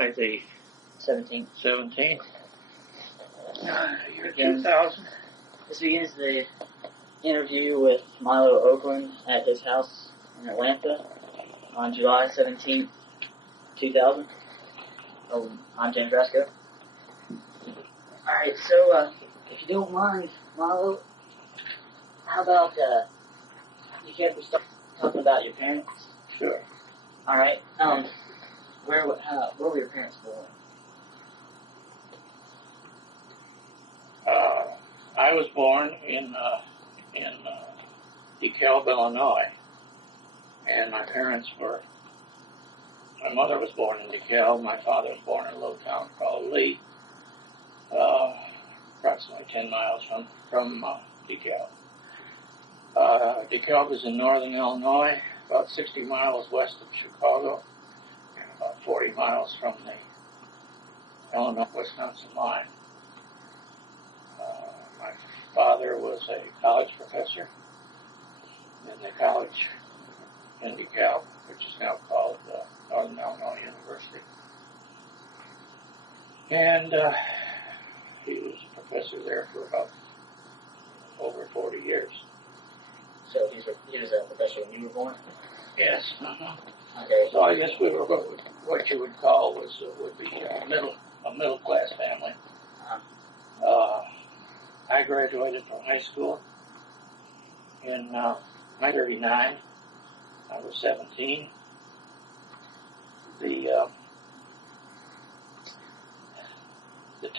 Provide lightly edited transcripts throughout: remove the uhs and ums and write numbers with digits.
July the 17th. 17th, year 2000. This begins the interview with Milo Oakland at his house in Atlanta on July 17th, 2000. Oh, I'm James Rasco. Alright, so, if you don't mind, Milo, how about, you care if we start talking about your parents? Sure. Alright, where were your parents born? I was born in DeKalb, Illinois, and my mother was born in DeKalb, my father was born in a little town called Lee, approximately 10 miles from DeKalb. DeKalb is in northern Illinois, about 60 miles west of Chicago, and about 40 miles from the Illinois-Wisconsin line. My father was a college professor in the college in DeKalb, which is now called Northern Illinois University. And he was a professor there for about over 40 years. So he was a professor when you were born? Yes. Okay. So I guess we were what you would call would be a middle class family. I graduated from high school in 1939. I was 17. The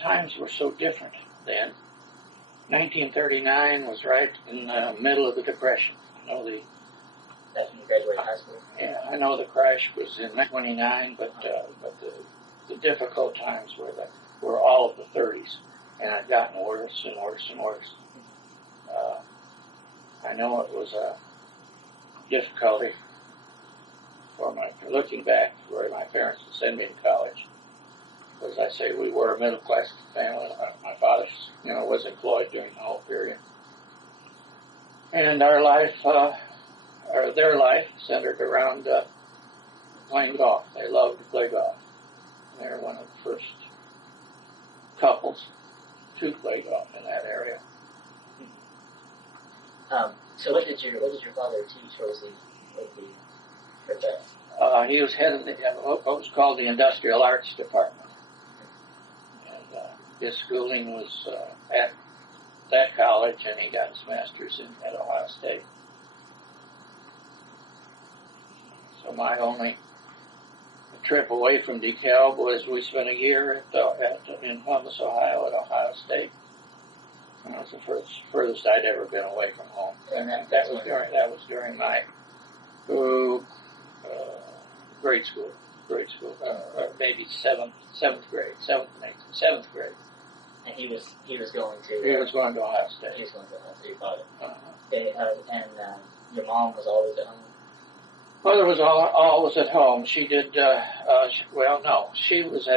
times were so different then. 1939 was right in the middle of the Depression. That's when you graduated high school? Yeah, I know the crash was in 1929, but the difficult times were all of the 30s, and it gotten worse and worse and worse. I know it was a difficulty looking back where my parents would send me to college. As I say, we were a middle class family. My father, was employed during the whole period, and our life, or their life, centered around playing golf. They loved to play golf. They were one of the first couples to play golf in that area. So what did your father teach? What was he professor? He was head of what was called the Industrial Arts Department. And his schooling was at that college, and he got his master's at Ohio State. So my only trip away from DeKalb was we spent a year in Columbus, Ohio, at Ohio State. And that was the furthest I'd ever been away from home. And that was during my grade school, maybe seventh grade. And he was going to. He was going to Ohio State. He was going to Ohio State. And your mom was always at home. Mother was always at home. She did. She was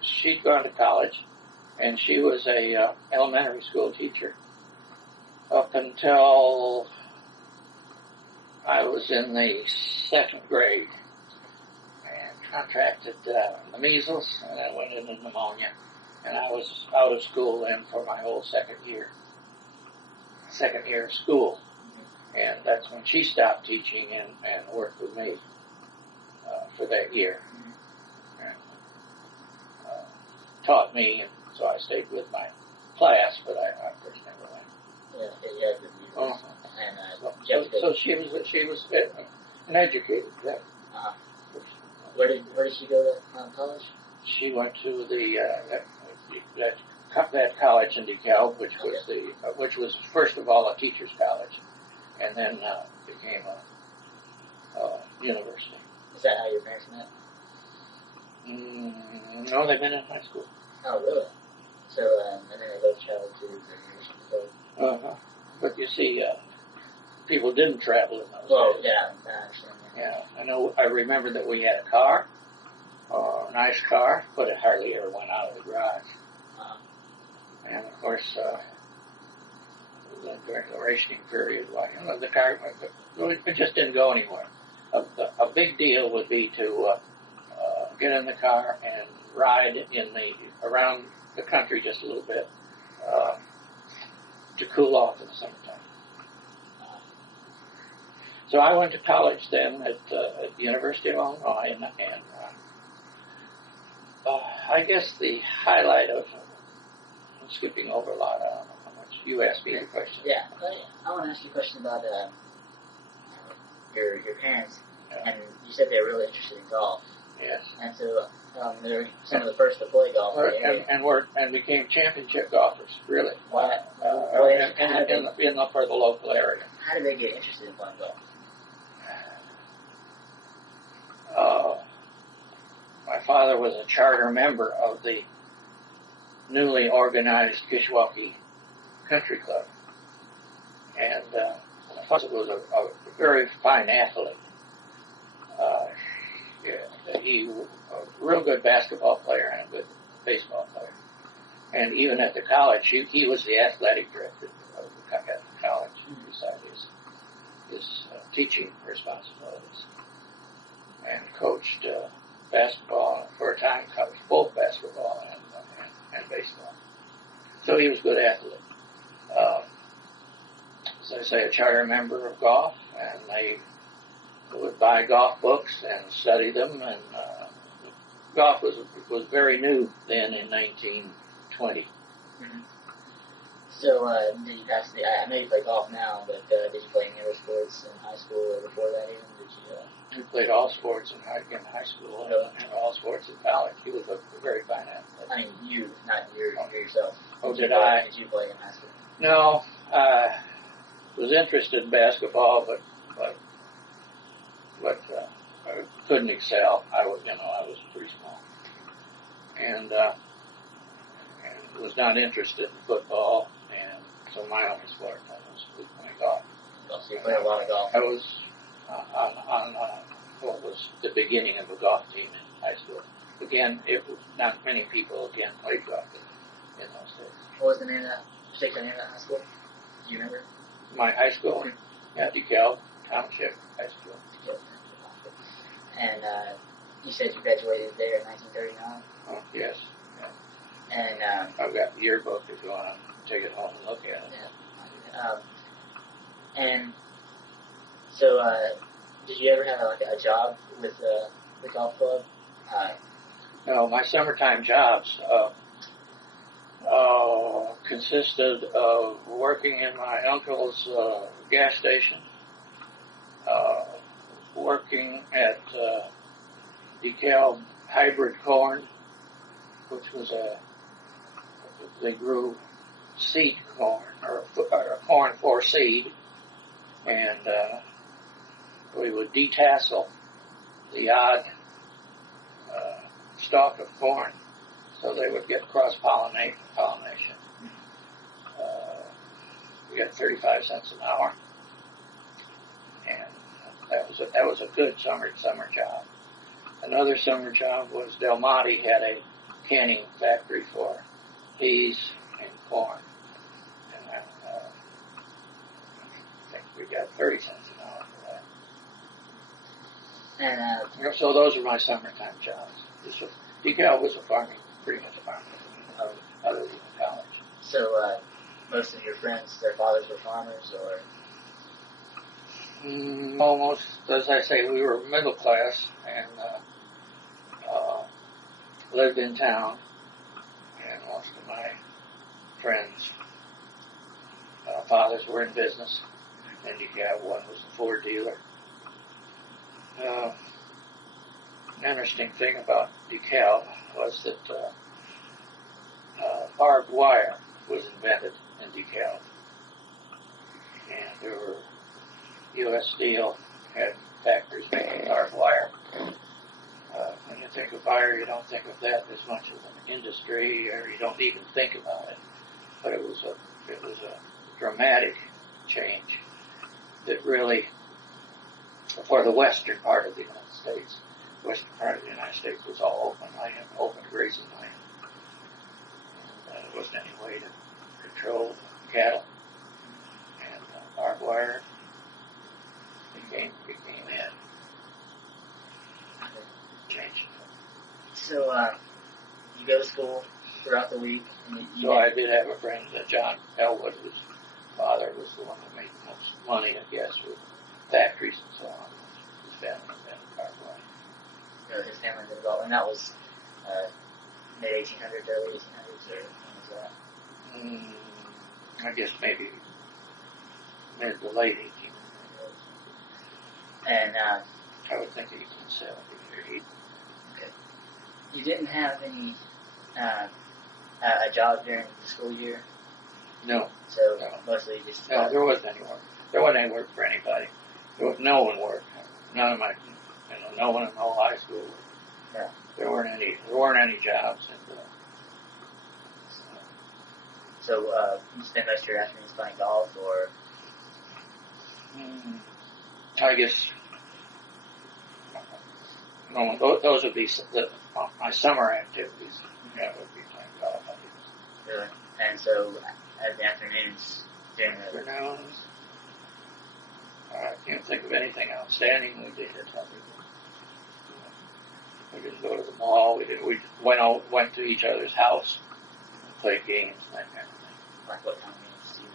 she'd gone to college, and she was a elementary school teacher up until I was in the second grade, and contracted the measles, and I went into pneumonia, and I was out of school then for my whole second year of school. And that's when she stopped teaching and worked with me for that year. And, taught me, and so I stayed with my class, but I first never went. Yeah, good music. And so she was an educator. Yeah. Where did she go to college? She went to that college in DeKalb, which was first of all a teacher's college, and then became a university. Is that how your parents met? No, they met in high school. Oh, really? So, and then they both traveled to the university. But you see, people didn't travel in those days. Yeah, I understand. Yeah, I remember that we had a car, or a nice car, but it hardly ever went out of the garage. And of course, during the rationing period, the car it just didn't go anywhere. A big deal would be to get in the car and ride around the country just a little bit to cool off in the summertime. So I went to college then at the University of Illinois, and I guess the highlight of, I'm skipping over a lot, I don't know how much, you asked me a question. Yeah, I want to ask you a question about your parents, and you said they were really interested in golf. Yes. And so they were some of the first to play golf in the area. And became championship golfers, really. For the local area. How did they get interested in playing golf? My father was a charter member of the newly organized Kishwaukee Country Club, and my father was a very fine athlete. He was a real good basketball player and a good baseball player. And even at the college, he was the athletic director of the college, besides his teaching responsibilities. And coached basketball for a time, coached both basketball and baseball. So he was a good athlete. As I say, a charter member of golf, and they would buy golf books and study them. And golf was very new then in 1920. Mm-hmm. So did you pass I know you play golf now, but did you play any other sports in high school or before that even? Did you? He played all sports in high school and all sports in college. He was a very fine athlete. I mean, you, not yourself. Did I? Did you play in high school? No, I was interested in basketball, but I couldn't excel. I was pretty small, and was not interested in football, and so my only sport was playing golf. So you played a lot of golf. I was on what was the beginning of a golf team in high school. Again, not many people played golf in those days. What was the name of that particular name of that high school? Do you remember? My high school? Yeah, DeKalb Township High School. And you said you graduated there in 1939? Oh, yes. Yeah. And I've got the yearbook if you want to take it home and look at it. Yeah. And so, did you ever have a job with the golf club? No, my summertime jobs consisted of working in my uncle's gas station, working at DeKalb Hybrid Corn, which was they grew seed corn, or corn for seed, and we would detassel the odd stalk of corn so they would get cross-pollination. We got 35 cents an hour, and that was a good summer job. Another summer job was Del Monte had a canning factory for peas and corn, and I think we got 30 cents an hour for that. And so those are my summertime jobs. DeKalb was pretty much a farming, other than college. So most of your friends, their fathers were farmers, or? Almost, as I say, we were middle class and lived in town, and most of my friends' fathers were in business, and one was a Ford dealer. An interesting thing about DeKalb was that barbed wire was invented in DeKalb, and there were U.S. Steel had factories making barbed wire. When you think of wire, you don't think of that as much as an industry, or you don't even think about it. But it was a dramatic change that really, for the western part of the United States, the western part of the United States was all open land, open grazing land. And there wasn't any way to control cattle. And barbed wire became in. Changed. So, you go to school throughout the week. And So I did have a friend, John Elwood, whose father was the one who made the most money, I guess, with factories and so on. His family had a car line. So his family did well, and that was mid-1800s, early 1800s, or when was that? I guess maybe mid to late 1800s. And I would think 1870 or 80. Okay. You didn't have any a job during the school year? No. So No. mostly just... No, there wasn't any work. There wasn't any work for anybody. There was no one worked. None of my, no one in the whole high school worked. Yeah. There weren't any jobs. And, So you spend most of your afternoons playing golf, or? I guess those would be my summer activities. That would be playing golf. I guess. Really? And so at the afternoons during the... Afternoons. I can't think of anything outstanding we did. We didn't go to the mall. We went to each other's house and played games and that kind of thing. Like what kind of games do you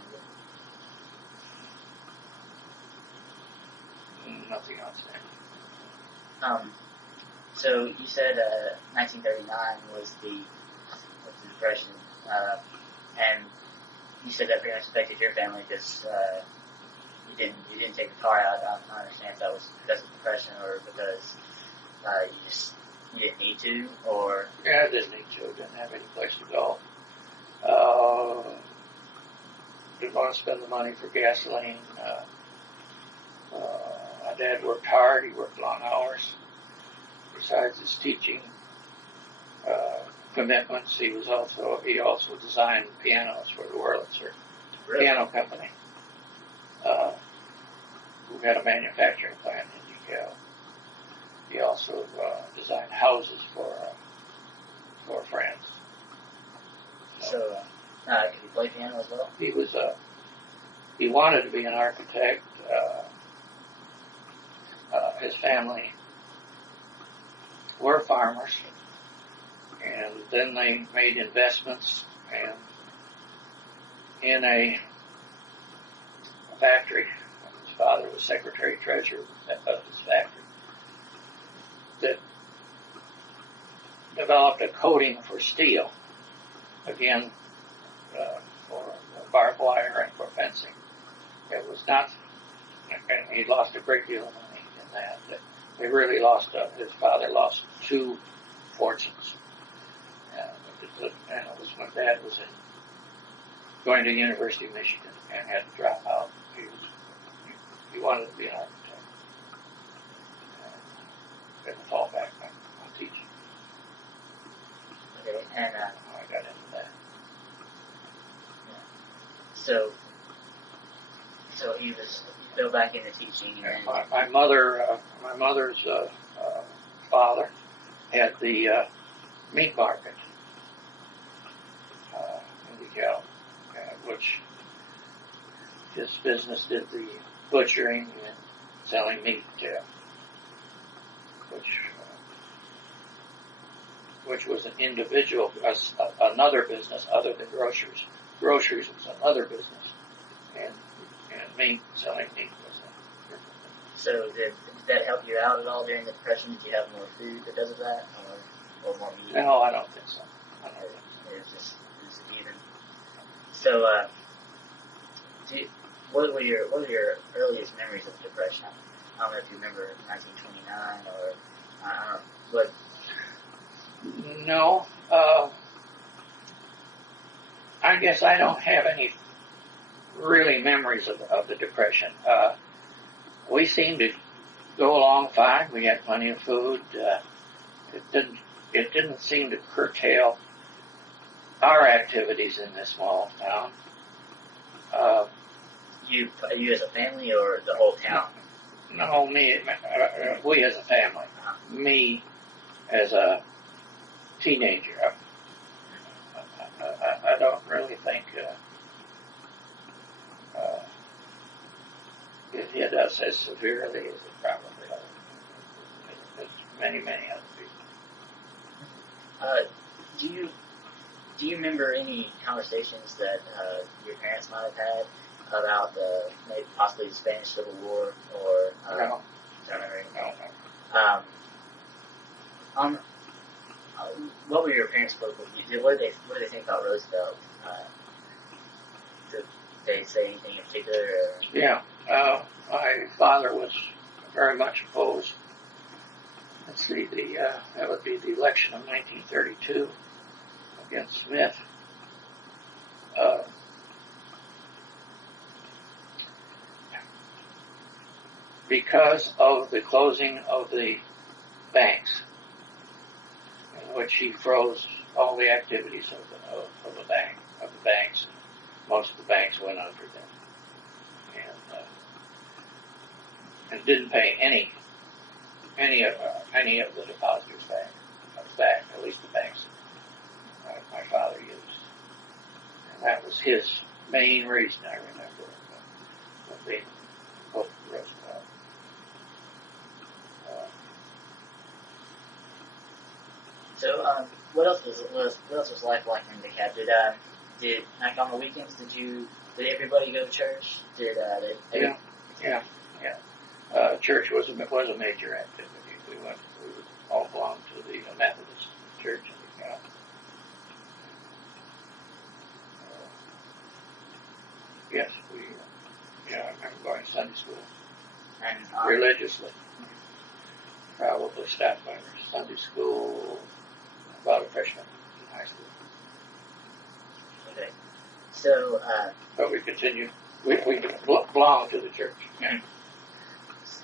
remember? Nothing outstanding. So you said 1939 was the Depression, and you said that pretty much affected your family because you didn't take the car out. I understand if that was because of depression or because you didn't need to, or... Yeah, I didn't need to. I didn't have any place to go. Didn't want to spend the money for gasoline. My dad worked hard. He worked long hours. Besides his teaching commitments, he also designed pianos for the Wurlitzer Piano Company, who had a manufacturing plant in DeKalb. He also designed houses for friends. So, could he play piano as well? He wanted to be an architect. His family were farmers, and then they made investments in a factory. His father was secretary-treasurer of his factory that developed a coating for steel, again, for barbed wire and for fencing. It was not, and he lost a great deal of money in that. They really lost, his father lost 2 fortunes. And it was when Dad was going to the University of Michigan and had to drop out. He wanted to be an architect. Couldn't fall back on teaching. Okay, and I got into that. So he fell back into teaching. And my mother's father had the meat market in DeKalb, which his business did the butchering and selling meat, which was an individual, another business other than groceries. Groceries was another business, and meat, selling meat was a different business. So did that help you out at all during the Depression? Did you have more food because of that, or more meat? No, I don't think so. It was even. So, what are your earliest memories of the Depression? I don't know if you remember 1929 or I don't know what. No, I guess I don't have any really memories of the Depression. We seemed to go along fine. We had plenty of food. It didn't seem to curtail our activities in this small town. You as a family or the whole town? No, we as a family. Me as a teenager. I don't really think it hit us as severely as it probably does many other people. Do you remember any conversations that your parents might have had about maybe possibly the Spanish Civil War or? No. Don't remember anything. No. What were your parents spoke with you? What did they think about Roosevelt? Did they say anything in particular? Or? Yeah. My father was very much opposed. Let's see, that would be the election of 1932 against Smith. Because of the closing of the banks, in which he froze all the activities of the banks. Most of the banks went under then, and didn't pay any of the depositors back. At least the banks my father used, and that was his main reason. I remember when they voted for Roosevelt. So, what else was life like in DeKalb? Did like on the weekends? Did everybody go to church? Yeah. Church was a major activity. We all belonged to the Methodist Church in DeKalb. Yes, I remember going to Sunday school And religiously. Probably stopped by Sunday school about a freshman in high school. Okay. So, But we continued. We belonged to the church. Yeah.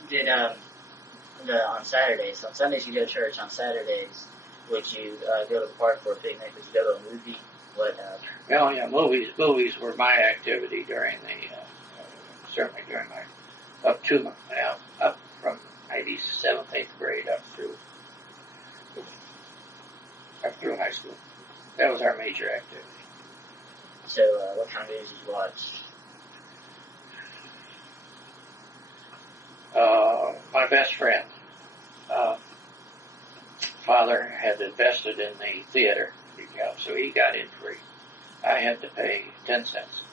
Did on Saturdays? So on Sundays you go to church. On Saturdays, would you go to the park for a picnic? Would you go to a movie? What? Oh yeah, movies were my activity during certainly during my up from maybe 7th, 8th grade up through high school. That was our major activity. So, what kind of movies did you watch? My best friend, father had invested in the theater, so he got in free. I had to pay 10 cents,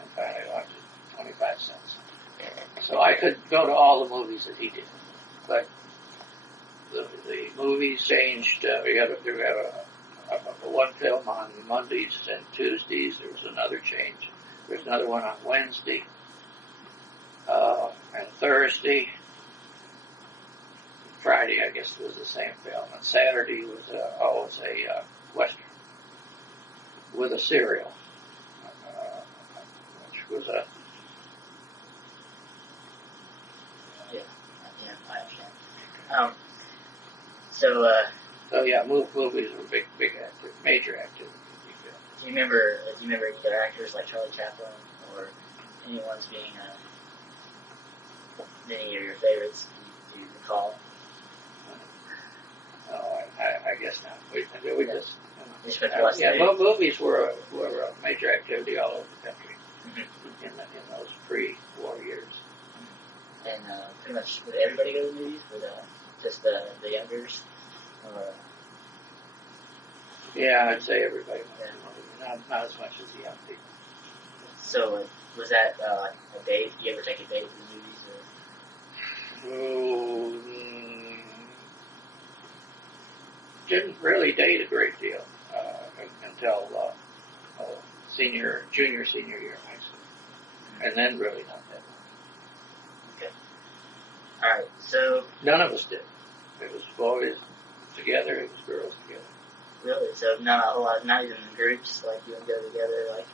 and finally I to 25 cents. So I could go to all the movies that he did, but the movies changed. We had one film on Mondays and Tuesdays. There was another change. There was another one on Wednesday and Thursday. Friday, I guess, was the same film, and Saturday was always a Western with a serial, which was a I understand. So yeah, movies were major activity. Do you remember either actors like Charlie Chaplin or anyone's being any of your favorites? Do you recall? No, I guess not. We just movies were a major activity all over the country in those pre-war years. And pretty much would everybody go to the movies? Would just the youngers? Yeah, I'd say everybody went to the movie. Not as much as the young people. So was that a date? Did you ever take a date to the movies? Didn't really date a great deal until junior, senior year of high school, and then really not that long. Okay. All right. So none of us did. It was boys together. It was girls together. Really? So not even in groups, like you would go together, like.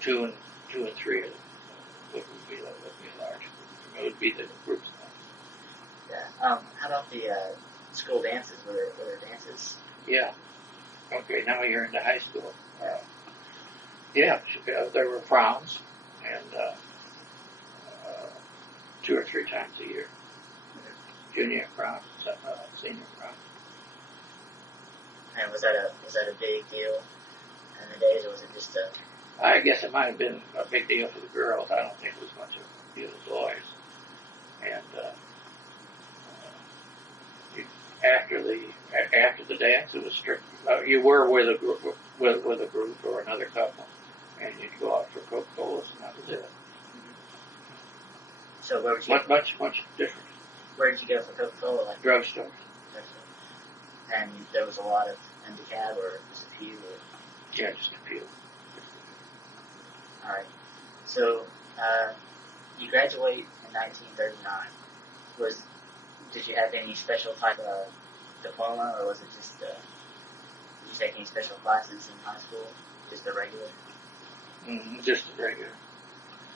Two and three of them would be large group. It would be the groups. Yeah. How about the school dances? Were there dances? Yeah. Okay. Now you're into high school. Yeah, there were proms, and 2 or 3 times a year. Junior prom, senior prom. And was that a big deal in the days, or was it just a? I guess it might have been a big deal for the girls. I don't think it was much of a deal for the boys. And after the dance, it was strict. You were with a group, with a group or another couple, and you'd go out for Coca-Colas, and that was it. So where would you? Much different. Where did you go for Coca-Cola? Like Drugstore. And there was a lot of empty cab, or just a few? Or? Yeah, just a few. All right. So you graduate in 1939. Did you have any special type of diploma, or was it just did you take any special classes in high school? Just a regular? Just a regular.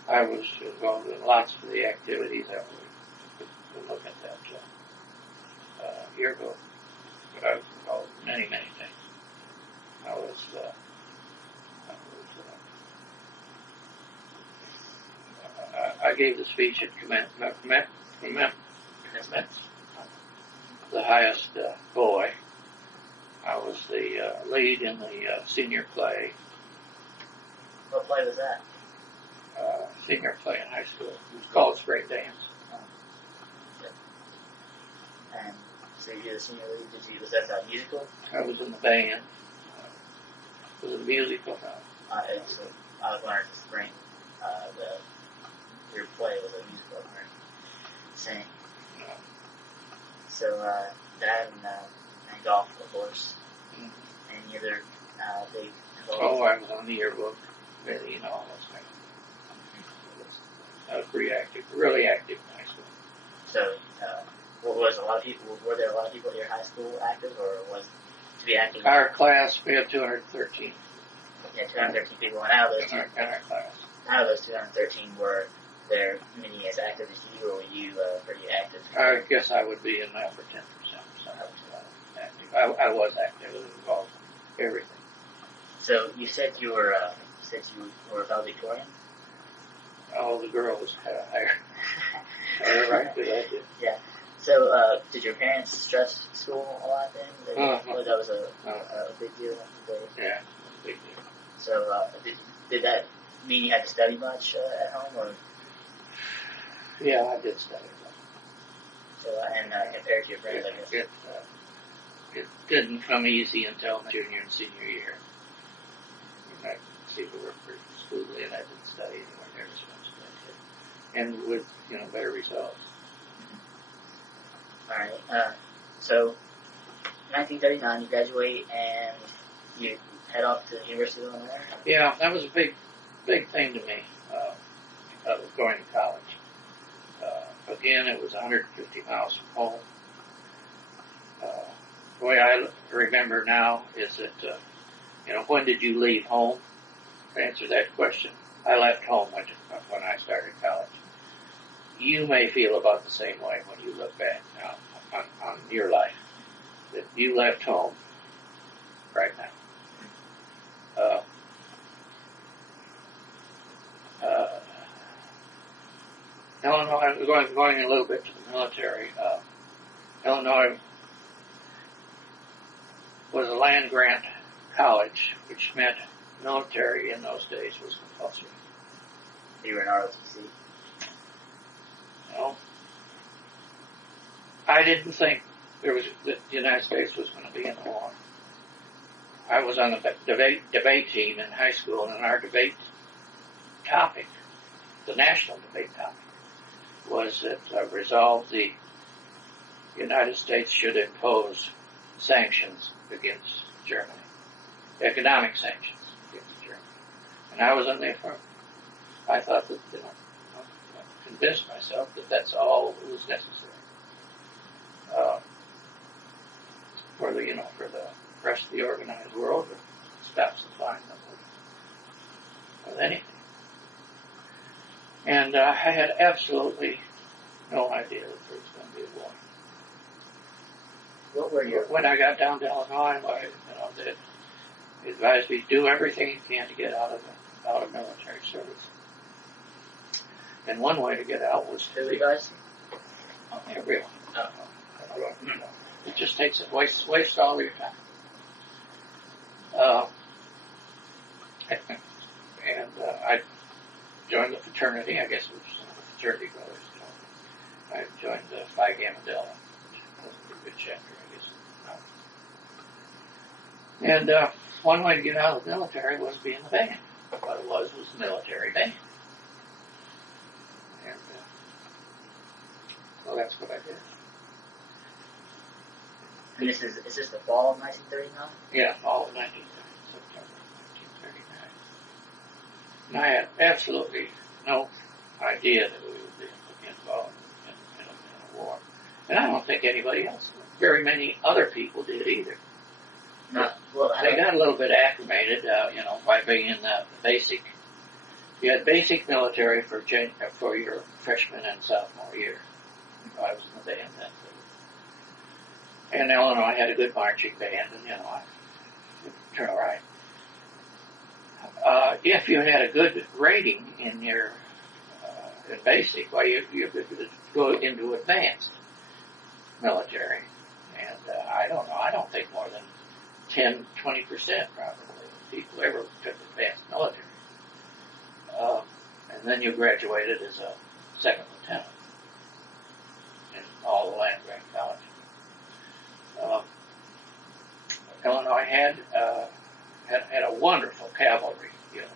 I was involved in lots of the activities that we look at that yearbook. But I was involved in many things. I gave the speech at commencement, the highest boy. I was the lead in the senior play. What play was that? Senior play in high school. It was called Spring Dance. And so you did the senior lead. Was that a musical? I was in the band. It was a musical. So I was wondering if the spring, your play was a musical. Sing. No. So that and golf, of course. Any other big? Oh, I was on the yearbook. All those things. I was pretty active, really active in high school. So, was a lot of people? Were there a lot of people at your high school active, or was to be active? Our class, we had 213. Yeah, 213 people, and out of those, in our class. Out of those 213, were there many as active as you, or were you pretty active? I guess I would be in the upper 10%. So I was active. I was active. I was involved in everything. So you said you were valedictorian? Oh, the girl was kind of higher. Right? I did. Yeah. So, did your parents stress school a lot then? Uh-huh. That was a big deal? Yeah, big deal. So, did that mean you had to study much at home? Or? Yeah, I did study much. So, and compared to your friends, I guess? It didn't come easy until my junior and senior year. I see the work for school, and I didn't study anywhere near as much as I did. And with, better results. All right. So, 1939, you graduate and you head off to the University of Illinois? Yeah, that was a big thing to me, going to college. Again, it was 150 miles from home. The way I remember now is that, when did you leave home? To answer that question, I left home when I started college. You may feel about the same way when you look back now on your life, that you left home right now. Illinois, going a little bit to the military, Illinois was a land-grant college, which meant military in those days was compulsory. You were in ROTC? No. I didn't think that the United States was going to be in the war. I was on the debate team in high school, and our debate topic, the national debate topic, was that resolved the United States should impose sanctions against Germany, economic sanctions against Germany. And I was on the affirmative. I thought that, I convinced myself that that's all that was necessary for the rest of the organized world to stop supplying them with anything. And I had absolutely no idea that there was going to be a war. What were your... When I got down to Illinois, they advised me to do everything you can to get out of military service. And one way to get out was to... Who advised you? Everyone. Oh. It just takes it, wastes all your time. And I joined the fraternity. I guess it was the fraternity brothers. I joined the Phi Gamma Delta, which was a pretty good chapter, I guess And one way to get out of the military was be in the band. What it was the military band. And well, that's what I did. And is this the fall of 1939? Yeah, fall of 1939, September 1939. And I had absolutely no idea that we would be involved in a war. And I don't think anybody else, very many other people did either. They got a little bit acclimated, by being in the basic. You had basic military for your freshman and sophomore year. I was in the band then. And Illinois had a good marching band, and I turned all right. If you had a good rating in your in basic, well, you could go into advanced military, and I don't know. I don't think more than 10-20% probably of people ever took advanced military. And then you graduated as a second lieutenant in all the land grant colleges. Illinois had a wonderful cavalry unit,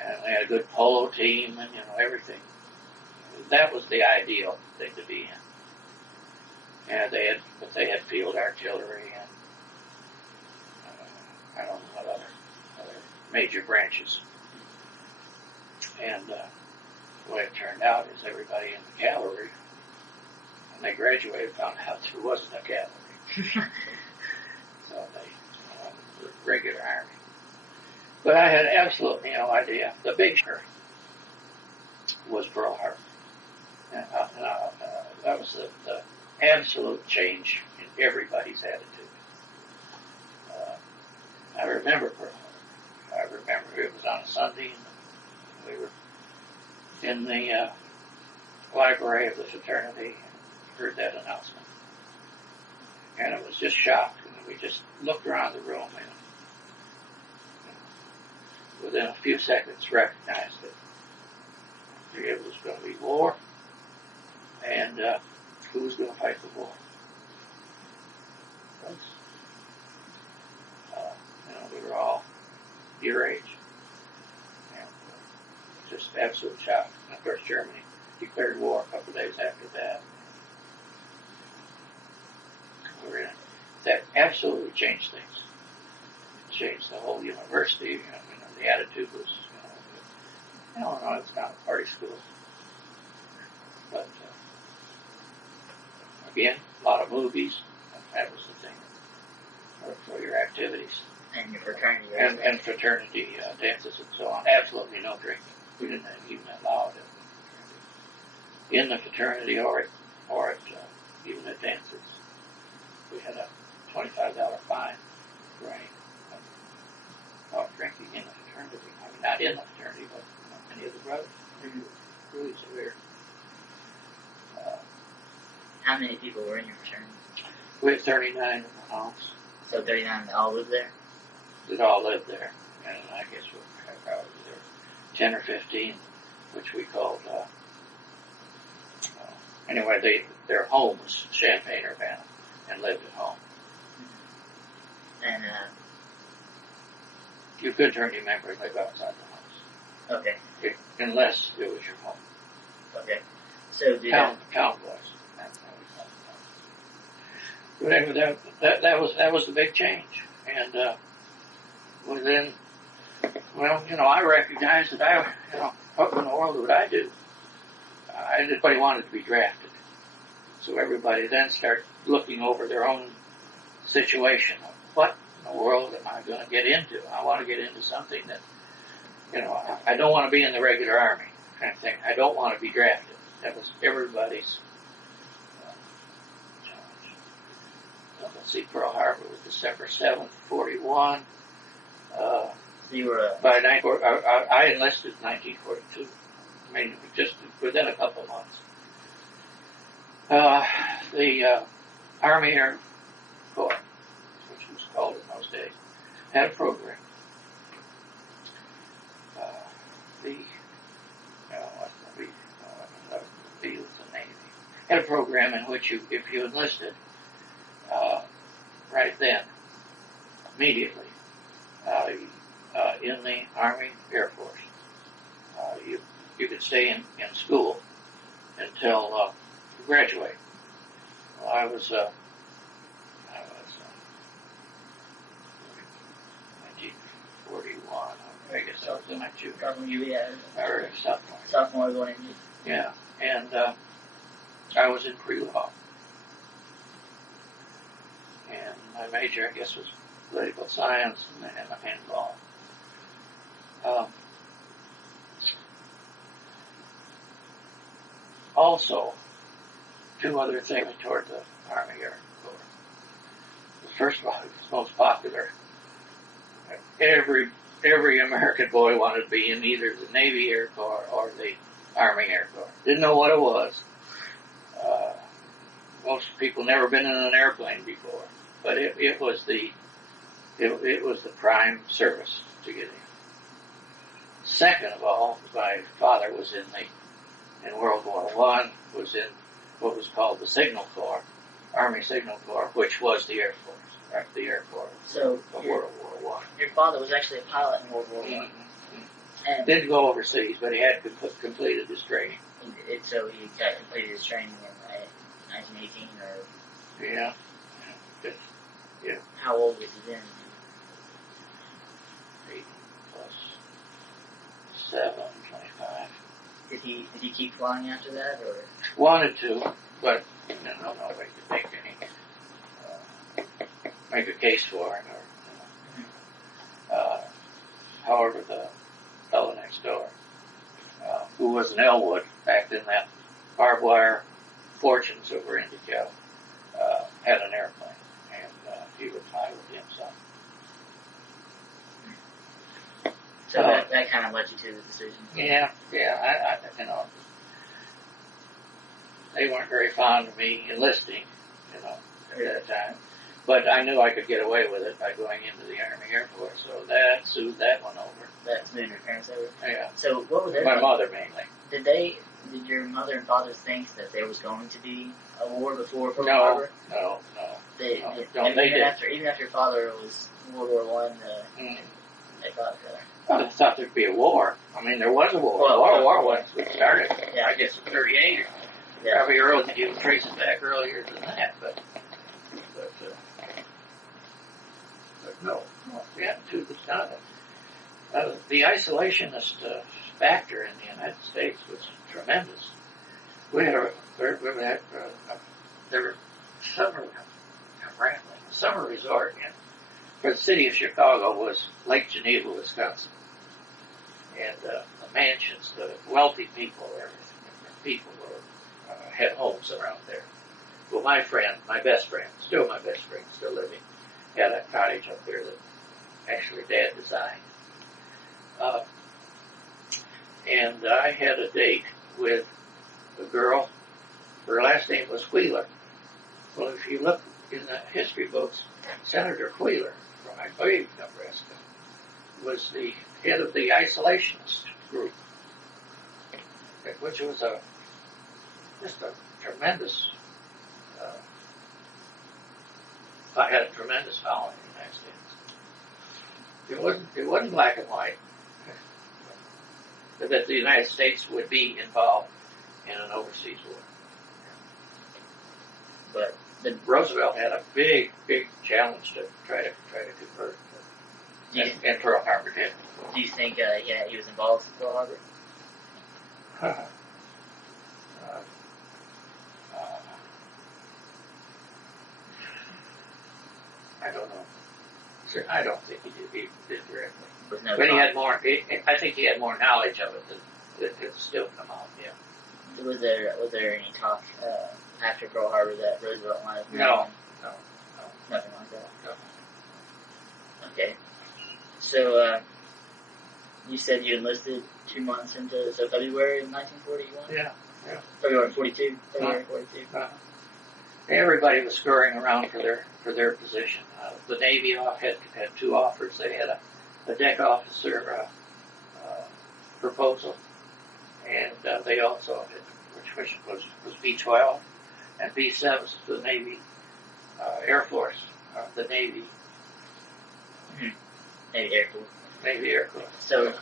and they had a good polo team, and everything. That was the ideal thing to be in. And they had field artillery and I don't know what other major branches. And the way it turned out is everybody in the cavalry, when they graduated, found out there wasn't a cavalry. So they the regular army. But I had absolutely no idea. The big shock was Pearl Harbor. And that was the absolute change in everybody's attitude. I remember Pearl Harbor. I remember it was on a Sunday, and we were in the library of the fraternity and heard that announcement. And it was just shocked. And we just looked around the room and within a few seconds recognized that it was going to be war, and who was going to fight the war? We were all your age, and just absolute shock. And of course, Germany declared war a couple of days after that. That absolutely changed things. It changed the whole university. The attitude was, Illinois was not a party school. But, again, a lot of movies. That was the thing for your activities. And your fraternity. And fraternity dances and so on. Absolutely no drinking. We didn't even allow it in the fraternity or at even at dances. We had a $25 fine for any drinking in the fraternity. I mean, not in the fraternity, but any of the brothers. Really severe. How many people were in your fraternity? We had 39 in the house. So 39 all lived there? That all lived there. And I guess we probably there 10 or 15, which we called, anyway, their home was Champaign-Urbana and lived at home. And, you could turn your member and live outside the house. Okay. Unless it was your home. Okay. So town boys. But anyway, that was the big change. And within, I recognized that what in the world would I do? Everybody wanted to be drafted. So everybody then started looking over their own situation. What in the world am I going to get into? I want to get into something that, I don't want to be in the regular army kind of thing. I don't want to be drafted. That was everybody's challenge. Let's see, Pearl Harbor was December 7th, 41. So you were I enlisted in 1942. I mean, just within a couple of months. The Army Air Corps, which was called in those days, had a program. The Navy had a program in which if you enlisted, right then, immediately, in the Army Air Force. You could stay in school until you graduate. Well, I was 1941. I guess I was in my junior. Or sophomore. Sophomore going in. Yeah, and I was in pre-law. And my major, I guess, was political science and law. Also, two other things toward the Army Air Corps. First of all, it was most popular. Every American boy wanted to be in either the Navy Air Corps or the Army Air Corps. Didn't know what it was. Most people never been in an airplane before, but it was the prime service to get in. Second of all, my father was in World War I, was in what was called the Signal Corps, Army Signal Corps, which was the Air Force, the Air Corps of World War I. Your father was actually a pilot in World War I. Mm-hmm. And didn't go overseas, but he had completed his training. So he got completed his training in 1918, or? Yeah. Yeah. How old was he then? 8 plus 7, 25. Did he keep flying after that, or? Wanted to, but no way to make a case for it. However, the fellow next door, who was in Elwood back in that barbed wire fortunes that were Indigo, had an airplane, and he would fly with him some. So that kind of led you to the decision. Yeah. I they weren't very fond of me enlisting, at that time. But I knew I could get away with it by going into the Army Air Force, so that soothed that one over. That smoothed your parents over? Yeah. So what was their... My mother, mainly. Did your mother and father think that there was going to be a war before Pearl Harbor? No. They did. Even after your father was World War I, they thought... They thought there'd be a war. I mean, there was a war. Well, war once it started, yeah. I guess, in 38. Yeah. Probably early, you can trace it back earlier than that, but no, yeah, to the time. The isolationist factor in the United States was tremendous. There were summer resort for the city of Chicago was Lake Geneva, Wisconsin, and the mansions, the wealthy people, had homes around there. Well, my best friend, still living, had a cottage up there that actually Dad designed. And I had a date with a girl. Her last name was Wheeler. Well, if you look in the history books, Senator Wheeler from, I believe, Nebraska, was the head of the isolationist group, which was just a tremendous, had a tremendous following in the United States. It wasn't black and white, but that the United States would be involved in an overseas war. But Roosevelt had a big challenge to try to convert, and Pearl Harbor did. Do you think he was involved in Pearl Harbor? I don't know. I don't think he did directly. But he had more. I think he had more knowledge of it that could still come out. Yeah. Was there any talk after Pearl Harbor that Roosevelt might have? No. Nothing like that. No. Okay. So you said you enlisted 2 months into February of 1941. Yeah. February 42. Everybody was scurrying around for their position. The Navy had 2 offers. They had a deck officer proposal, and they also had, which was B-12 and B-7 for the Navy Air Force the Navy. Navy Air Corps. Navy Air Corps. So,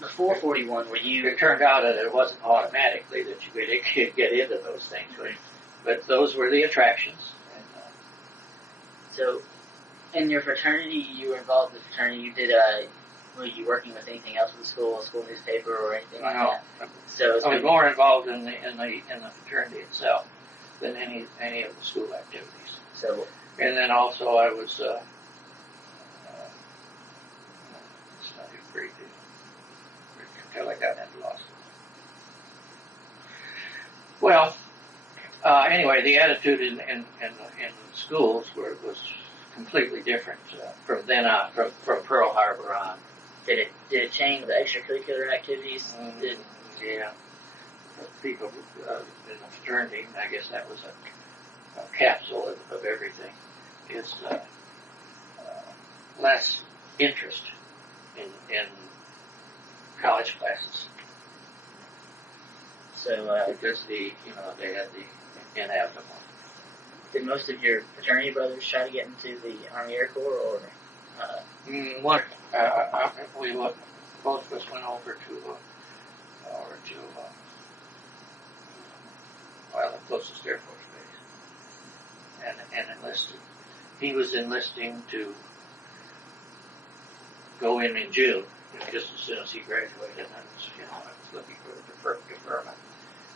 before 41, were you... It turned out that it wasn't automatically that you could get into those things, but those were the attractions. And, so, in your fraternity, you were involved in the fraternity. You did. Were you working with anything else with the school, a school newspaper, or anything like that? So I was more involved in the fraternity itself than any of the school activities. So, and then also I was studied pretty good until I got into law school. Well, anyway, the attitude in schools was completely different from then on, from Pearl Harbor on. Did it change the extracurricular activities? Yeah. People in the fraternity, I guess that was a capsule of everything, is less interest in college classes. So because they had the inevitable. Did most of your fraternity brothers try to get into the Army Air Corps, or? Both of us went over to the closest Air Force base and enlisted. He was enlisting to go in June, just as soon as he graduated, and I was looking for the deferment.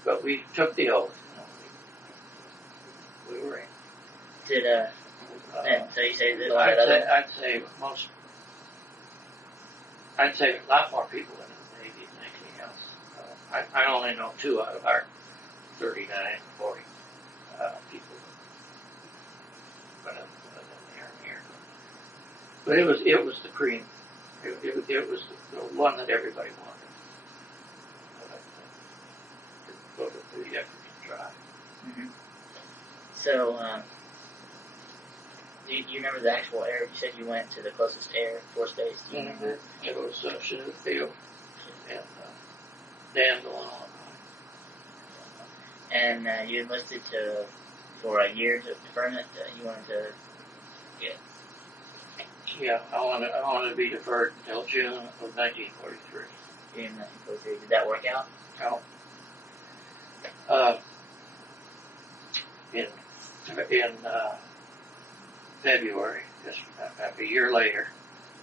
But we took the oath. We were in. And so you say that I'd say a lot more people in the Navy than anything else. I only know 2 out of our 39, 40 people went in the Army Air Corps. But it was the cream. It was the one that everybody wanted. Go through the effort to try. Mm-hmm. So, do you remember the actual air? You said you went to the closest Air Force base. Do you remember? It was Chinook Field and Danville, Illinois. And you enlisted for a year's deferment. You wanted to get. Yeah, I wanted to be deferred until June of 1943. June 1943. Did that work out? No. In February, just a year later,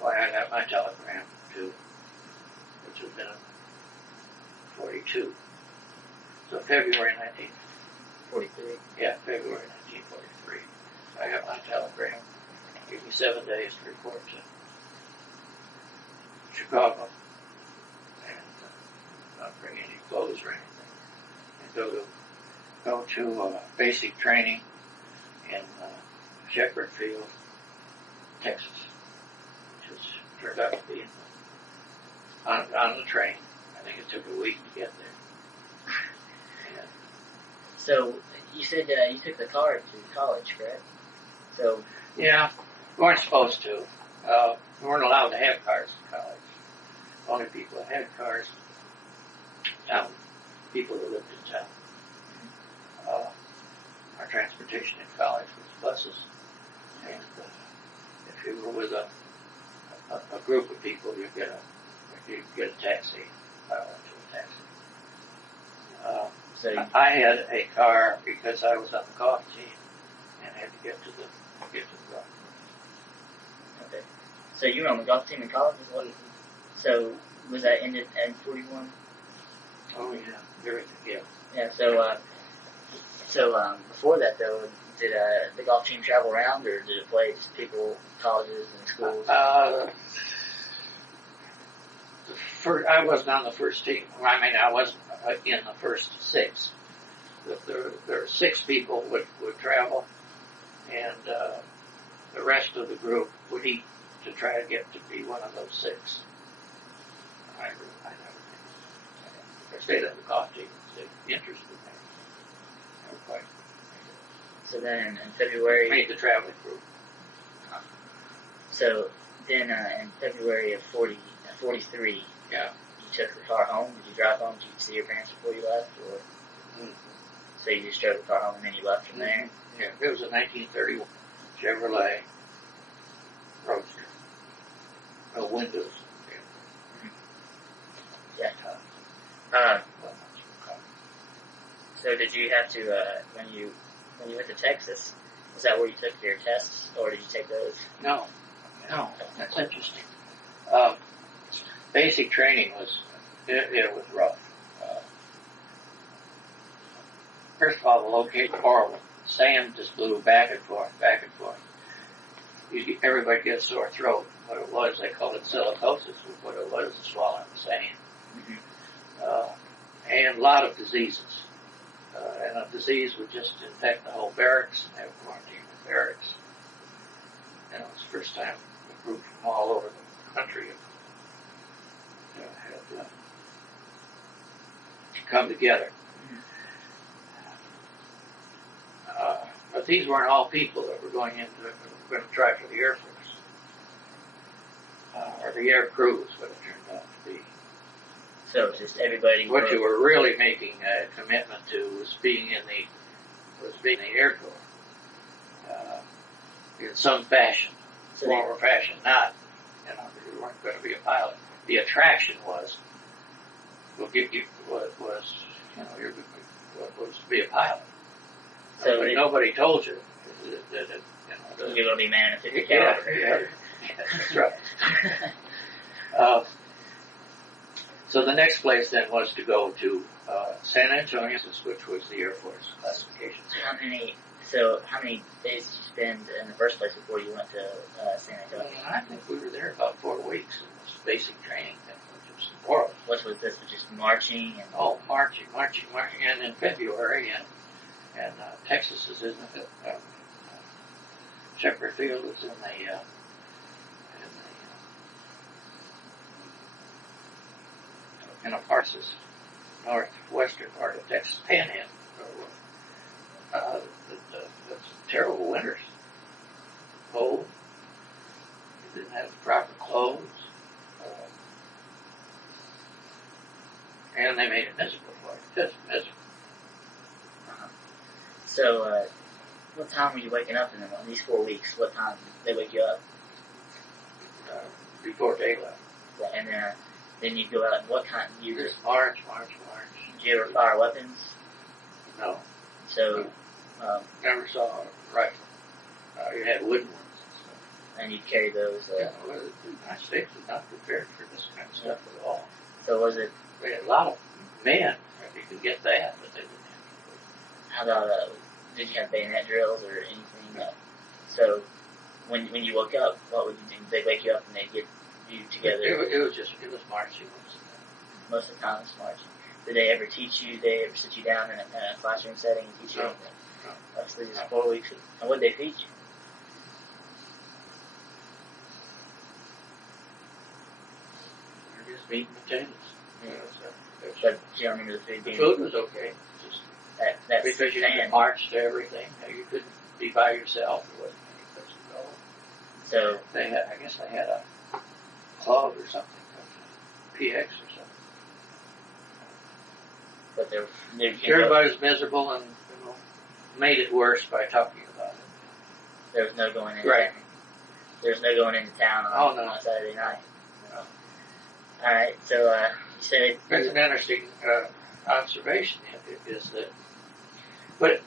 I got my telegram too, which was in 42. So February 1943. Yeah, February 1943. I got my telegram. Gave me 7 days to report to Chicago and not bring any clothes or anything, and go to basic training in Shepherd Field, Texas, which turned out to be on the train. I think it took a week to get there. And so you said you took the car to college, correct? So yeah, we weren't supposed to. We weren't allowed to have cars in college. Only people that had cars, people who lived in town. Our transportation in college was buses, and if you were with a group of people, you'd get a taxi, pile into a taxi. I had a car because I was on the golf team and had to get to the golf. Okay. So you were on the golf team in college as well? So was that ended in 41? Oh yeah, everything. Yeah. Yeah. So before that though, did the golf team travel around, or did it play just people, colleges and schools? I wasn't on the first team. I mean, I wasn't in the first 6. There were 6 people would travel, and the rest of the group would eat to try to get to be one of those 6. I never did. I stayed on the golf team. Stayed interested in that. Never quite. So then in February... Made the traveling group. So then in February of 43, yeah, you took the car home. Did you drive home? Did you see your parents before you left? Or? So you just drove the car home and then you left from there? Yeah, it was a 1931 Chevrolet Roadster. No windows. Yeah. So did you have to, when you went to Texas, is that where you took your tests, or did you take those? No, that's interesting. Basic training was, it was rough. First of all, the location was horrible. Sand just blew back and forth, back and forth. Everybody gets sore throat. What it was, they called it silicosis. What it was swallowing the sand. And a lot of diseases. And a disease would just infect the whole barracks, and they would quarantine the barracks. And it was the first time a group from all over the country had come together. But these weren't all people that were going to try for the Air Force. Or the Air Crew is what it turned out to be. So it was just everybody. What you were really making a commitment to was being in the Air Corps. In some fashion, form or fashion, not, you weren't going to be a pilot. The attraction was to be a pilot. So nobody told you that you're going to be man at 50 caliber. Yeah, that's right. So the next place then was to go to San Antonio, which was the Air Force classification. How many days did you spend in the first place before you went to San Antonio? I think we were there about 4 weeks. It was basic training, which was horrible. What was this? Just marching? Marching. And in February, and Texas is in the Shepherd Field is in the Parsis, northwestern part of Texas Panhandle. That's terrible winters. Cold. You didn't have proper clothes. And they made it miserable for you. Just miserable. So, what time were you waking up in these 4 weeks? What time did they wake you up? Before daylight. And then you go out. What kind? You just march. Did you ever fire weapons? No. So, never saw a rifle. You had wooden ones. And you carry those. The United States was not prepared for this kind of stuff at all. So was it? We had a lot of men. If you could get that, but they didn't have. How about did you have bayonet drills or anything? So when you woke up, what would you do? Did they wake you up and they get you together? It was marching. Most of the time it was marching. Did they ever teach you? Did they ever sit you down in a classroom setting and teach you anything? No. That's just 4 weeks. And what did they teach you? They're just meat and potatoes. But you don't remember the food being... The food was okay. Just that's because you had to march to everything. You couldn't be by yourself. There wasn't any place to go. So I guess they had a club or something, PX or something. But everybody was miserable and made it worse by talking about it. There was no going into right. town. There was no going into town on Saturday night. No. All right. So you said that's an interesting observation. Is that, but.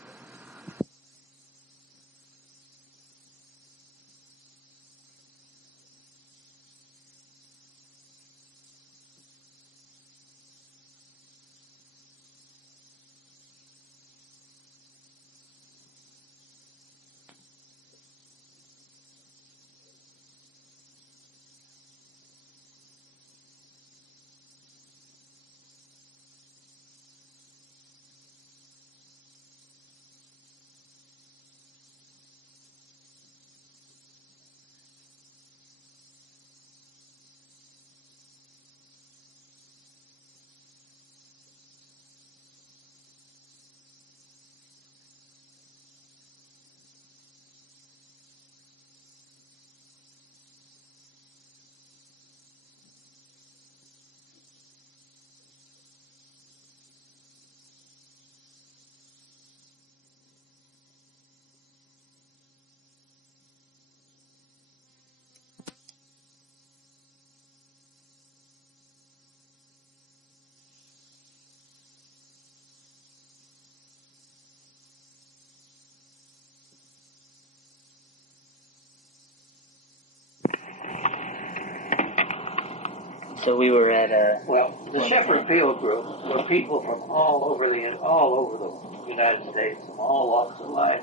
So we were at Well, the Shepherd Field Group were people from all over the United States, from all walks of life.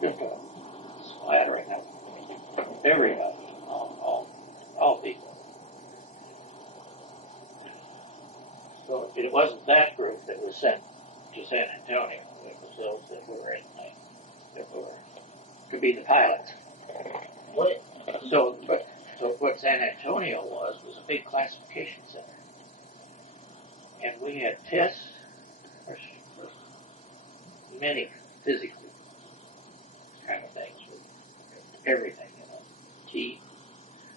Just a smattering of everybody, all people. So it wasn't that group that was sent to San Antonio. It was those that were to be the pilots. what? So what San Antonio was a big classification center. And we had tests, many physical kind of things, with everything, teeth,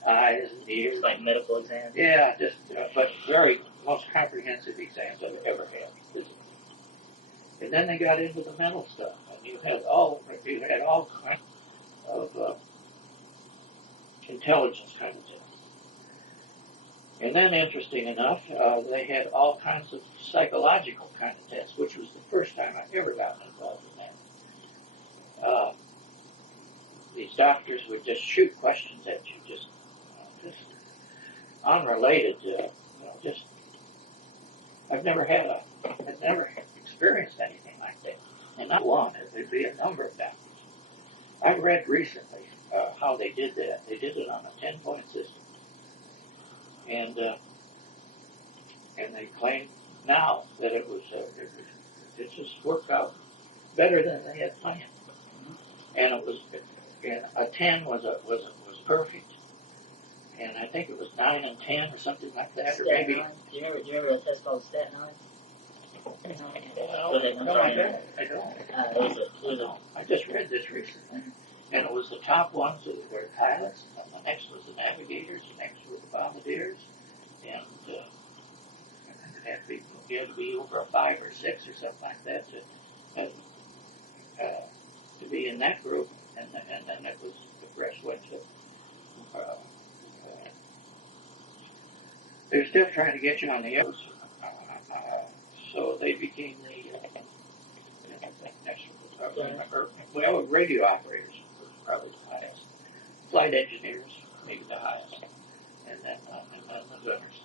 eyes, ears. Like medical exams? Yeah, just, but most comprehensive exams I've ever had, physically. And then they got into the mental stuff, and you had all kinds of intelligence kind of tests. And then, interesting enough, they had all kinds of psychological kind of tests, which was the first time I've ever gotten involved in that. These doctors would just shoot questions at you, just unrelated. I've never experienced anything like that, and not one. There'd be a number of doctors. I read recently how they did that. They did it on a 10-point system. And they claim now that it just worked out better than they had planned. And a 10 was perfect, and I think it was 9 and 10 or something like that, or maybe. Do you remember a test called Stat 9? I just read this recently, and it was the top ones that were pilots, and the next was the navigators, the next were the bombardiers, and it had to be over a 5 or 6 or something like that to be in that group, and then it was the rest went to. They're still trying to get you on the others, so they became the next. Well, radio operators were probably the highest. Flight engineers, maybe the highest, and then the gunners.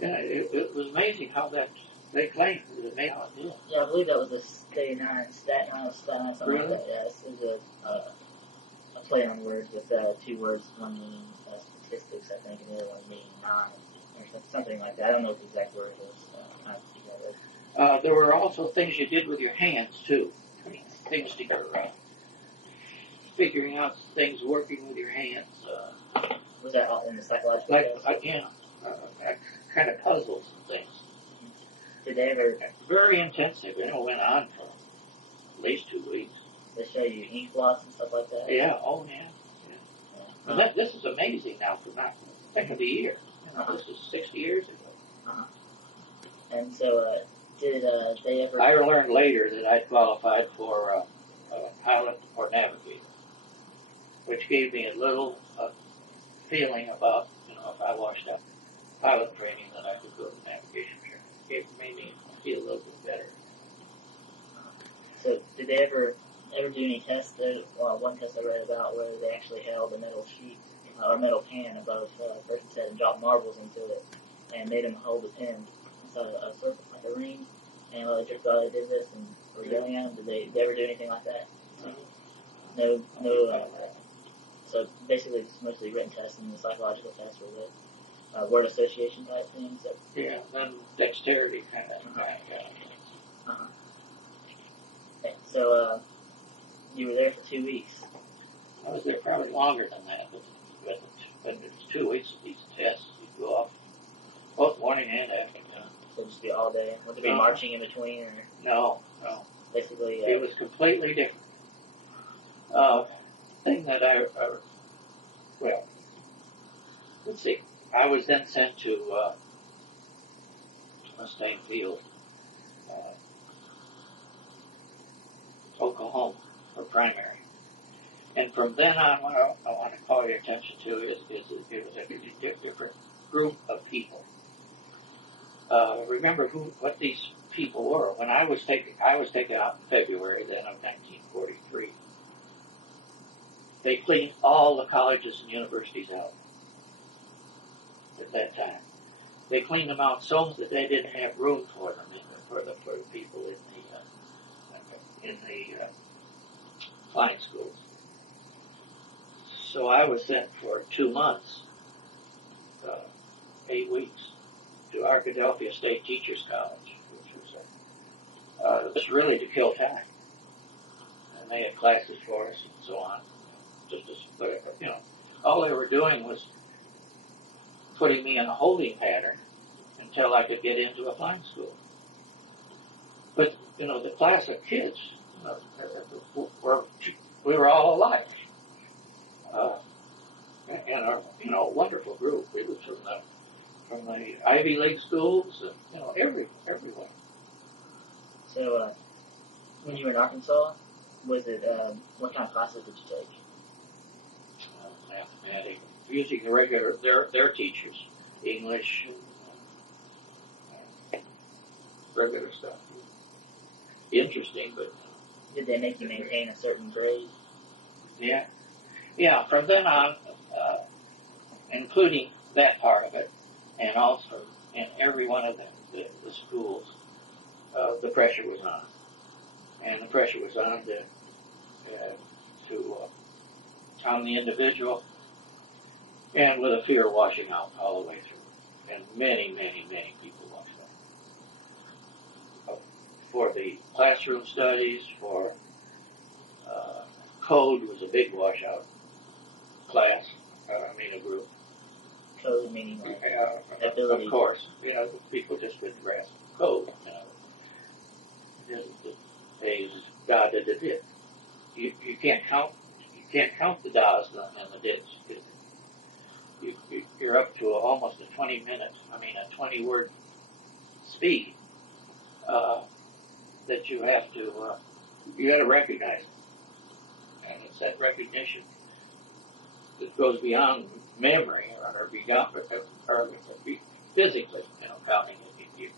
Yeah, it was amazing how that they claimed that it made out deal. Yeah, I believe that was a Stat 9, something Really? like that. Yes, it was a play on words with 2 words, one meaning statistics, I think, and the other one meaning 9, or something like that. I don't know what the exact word is. There were also things you did with your hands too. Things to figuring out things working with your hands. Was that all in the psychological test? Kind of puzzles and things. Did they ever? Very intensive. It went on for at least 2 weeks. They show you ink blots and stuff like that? Yeah. Oh, yeah. And this is amazing now for not think of the year. This is 60 years ago. And so, did they ever? I learned later that I qualified for pilot or navigator, which gave me a little feeling about, if I washed out pilot training, that I could go to navigation training. It made me feel a little bit better. So, did they ever do any tests? One test I read about where they actually held a metal sheet or metal pan above a person's head and dropped marbles into it and made them hold a pin inside a circle, like a ring. And while they did this and were yelling at them, did they ever do anything like that? No. So basically, it's mostly written tests, and the psychological tests were the word association type things. Yeah, then dexterity kind of thing. Okay, so you were there for 2 weeks. I was there probably longer than that, but it's 2 weeks of these tests. You go off both morning and afternoon. So just be all day. Would there be marching in between, or no? Basically, it was completely different. Thing that let's see. I was then sent to Mustang Field, Oklahoma, for primary. And from then on, what I want to call your attention to is it was a different group of people. Remember what these people were. When I was taken out in February then of 1943. They cleaned all the colleges and universities out. at that time. They cleaned them out so that they didn't have room for them for the people in the flying schools. So I was sent for 2 months, 8 weeks, to Arkadelphia State Teachers College, which was really to kill time. And they had classes for us and so on. All they were doing was putting me in a holding pattern until I could get into a flying school. But, the class of kids, we were all alike. And a wonderful group. We were from the Ivy League schools and, everywhere. So, when you were in Arkansas, was it, what kind of classes did you take? Mathematics, using the regular, their teachers, English, regular stuff. Interesting, but... Did they make you maintain a certain grade? Yeah. Yeah, from then on, including that part of it, and also in every one of the schools, the pressure was on. And the pressure was on on the individual, and with a fear washing out all the way through. And many, many, many people washed out. For the classroom studies, for code was a big washout class, a group. Code meaning ability. Of course, people just couldn't grasp code. They God did it. You can't count. You can't count the das and the dits. You're up to almost a 20-word speed that you have to. You got to recognize it, and it's that recognition that goes beyond memory or physically, counting it.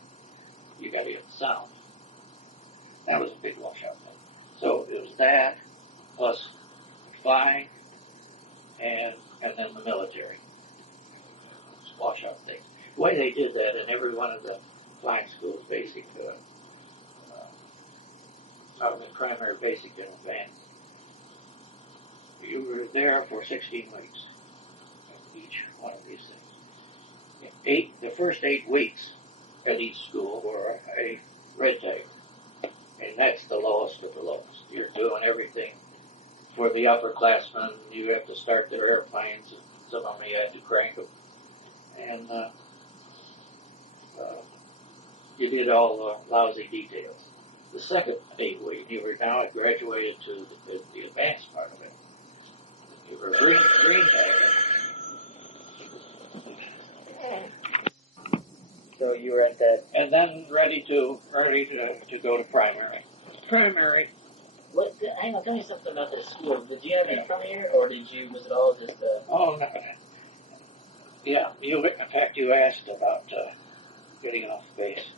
You got to get the sound. That was a big washout thing. So it was that, plus flying, and then the military. Washout things. The way they did that in every one of the flying schools, basic, primary, basic, and advanced, you were there for 16 weeks, each one of these things. The first 8 weeks at each school were a red tag. And that's the lowest of the lowest. You're doing everything for the upperclassmen. You have to start their airplanes, and some of them you have to crank them. And you did all the lousy details. The second 8 weeks, you were now graduated to the advanced part of it. You were green tag. So you were at that. And then ready to go to primary. Primary. Hang on, tell me something about this school. Did you have any from here, or was it all just Oh, no. Yeah, in fact, you asked about getting off base.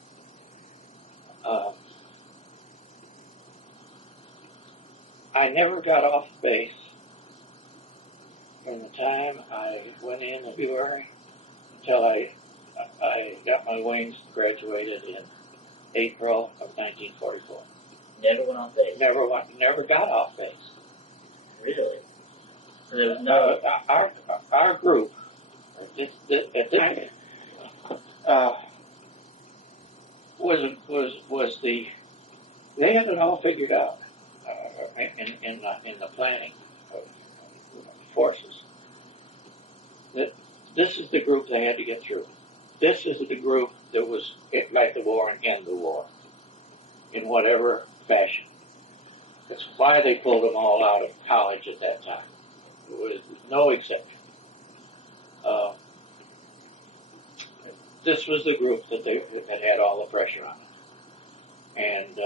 I never got off base from the time I went in February until I got my wings, graduated in April of 1944. Never went off base? Never got off base. Really? So there was no... Our group, at the time, was they had it all figured out in the planning of forces. This is the group they had to get through. This is the group that was fight the war and end the war in whatever fashion. That's why they pulled them all out of college at that time. There was no exception. This was the group that had all the pressure on it. And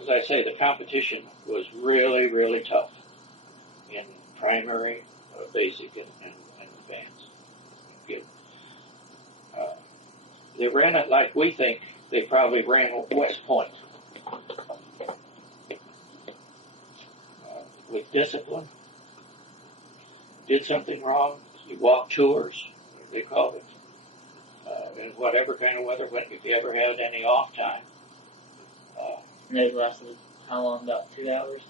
as I say, the competition was really, really tough in primary, basic, and advanced. They ran it like we think they probably ran West Point. With discipline, did something wrong, you walk tours, they call it, in whatever kind of weather, if you ever had any off time. And those lasted how long? About 2 hours?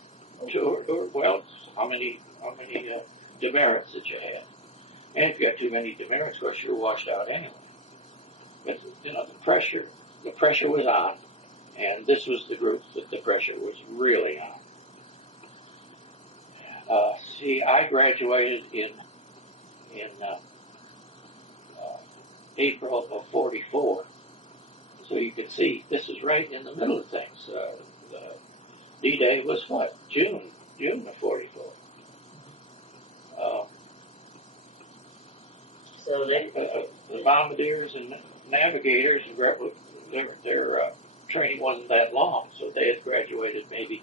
Well, how many demerits that you had. And if you had too many demerits, of course, you were washed out anyway. But, the pressure was on, and this was the group that the pressure was really on. I graduated in April of '44, so you can see this is right in the middle of things. D-Day was what? June of '44. So the bombardiers and navigators, their training wasn't that long, so they had graduated maybe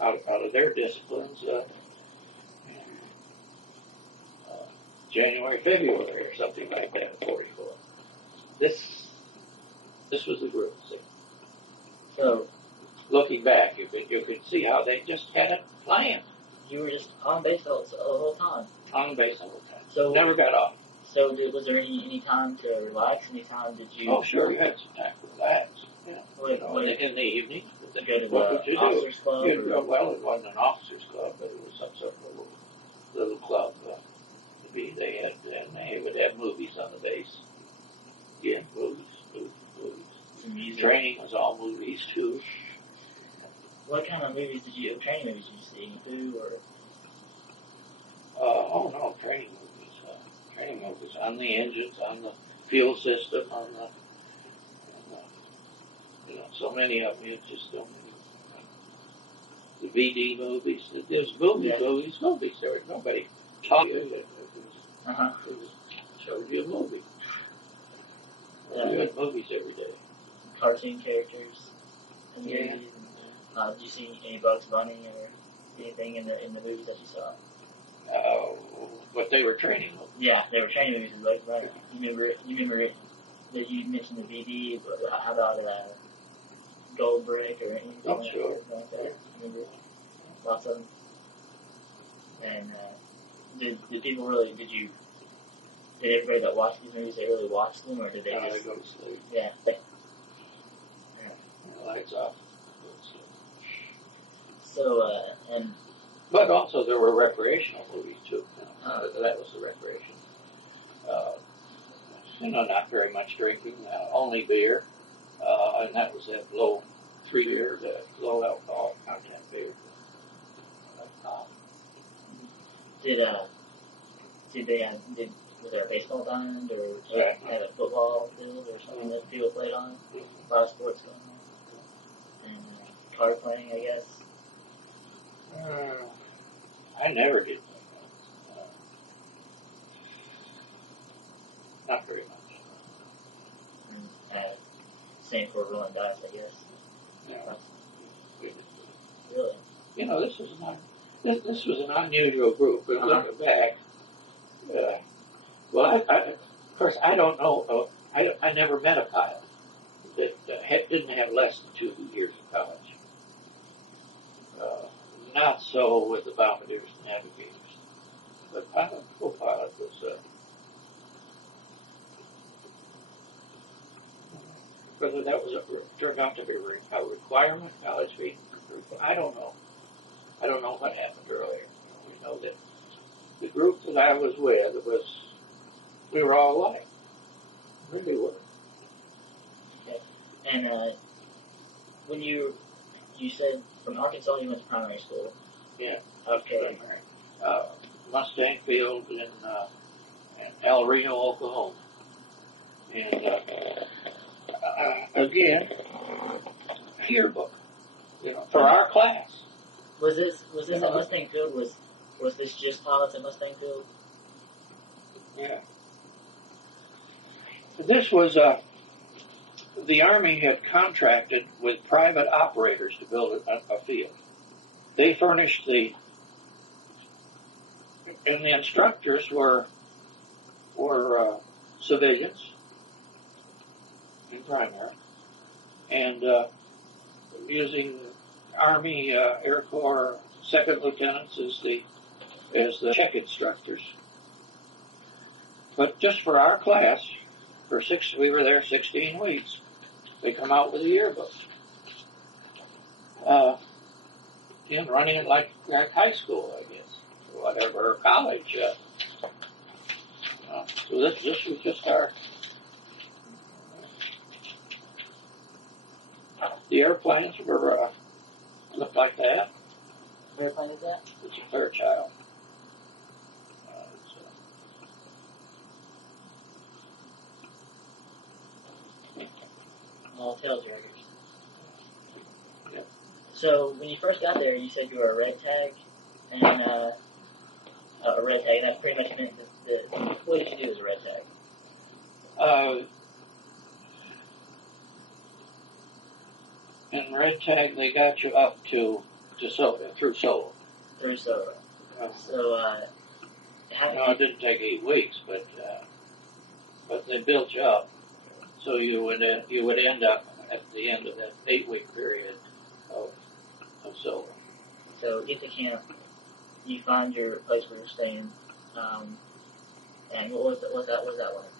out of their disciplines January, February, or something like that in '44. This was the group. See? So, looking back, you could see how they just had a plan. You were just on base the whole time. On base the whole time. So never got off. So was there any time to relax? Any time did you? Oh, sure, you had some time to relax. Yeah. In the evening. Go to what would you officers' club? Well, it wasn't an officers' club, but it was some sort of little club. They would have movies on the base. Yeah, movies. Music. Training was all movies too. What kind of movies training movies did you see? Who or? No, training movies. Training movies on the engines, on the fuel system, on so many of them. It's just so many. The VD movies. There's movies. There was nobody talking. It showed you a movie. You had movies every day. Cartoon characters. Yeah. Did you see any Bugs Bunny or anything in the movies that you saw? But they were training movies. Yeah, they were training movies. Like, right. You remember it? That you mentioned the VD. But how about Gold Brick or anything? Oh, sure. Like that? Remember lots of them. And did people really? Did everybody that watched these movies, they really watch them, or did they just? They go to sleep. Yeah. Lights off. So, But also there were recreational movies too. That was the recreation. Not very much drinking, only beer, and that was that low alcohol content beer. Was there a baseball diamond or had a football field or something that people played on? A lot of sports going on. And card playing, I guess. I never did that. Not very much. And same for rolling dice, I guess. Yeah. Really? This was an unusual group. But looking back, of course, I don't know. I never met a pilot that didn't have less than 2 years of college. Not so with the bombardiers and navigators. The co-pilot was, whether that turned out to be a requirement, college being, I don't know. I don't know what happened earlier. We know that the group that I was with we were all alike. Really were. Okay. And when you said from Arkansas you went to primary school. Yeah. Okay. Mustang Field in El Reno, Oklahoma. And again, yearbook, for our class. Was this at Mustang Field? Was this just pilots at Mustang Field? Yeah. This was the Army had contracted with private operators to build a field. They furnished and the instructors were civilians in primary, and using Army Air Corps second lieutenants as the as the check instructors. But just for our class, we were there 16 weeks. We come out with a yearbook. Running it like high school, I guess, or whatever, or college. So this was just our. The airplanes were looked like that. What airplane is that? It's a Fairchild. All tails riggers. Yep. So when you first got there, you said you were a red tag, and a red tag. That pretty much meant what did you do as a red tag? In red tag, they got you up through Solo. Through Solo. So it didn't take 8 weeks, but they built you up. So you would end up at the end of that 8-week period of Solo. So get to camp, you find your place where you're staying, and what was that like?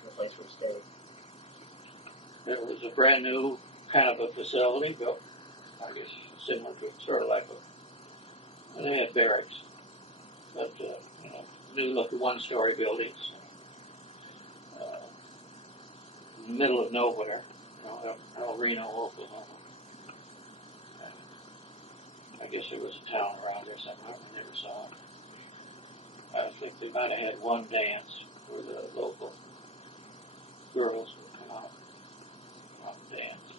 The place where you stayed? It was a brand new kind of a facility built, I guess, similar to sort of like they had barracks, but new looking 1-story buildings. In the middle of nowhere, Reno, Oklahoma. I guess there was a town around there somewhere. I never saw it. I think they might have had one dance where the local girls would come out and dance.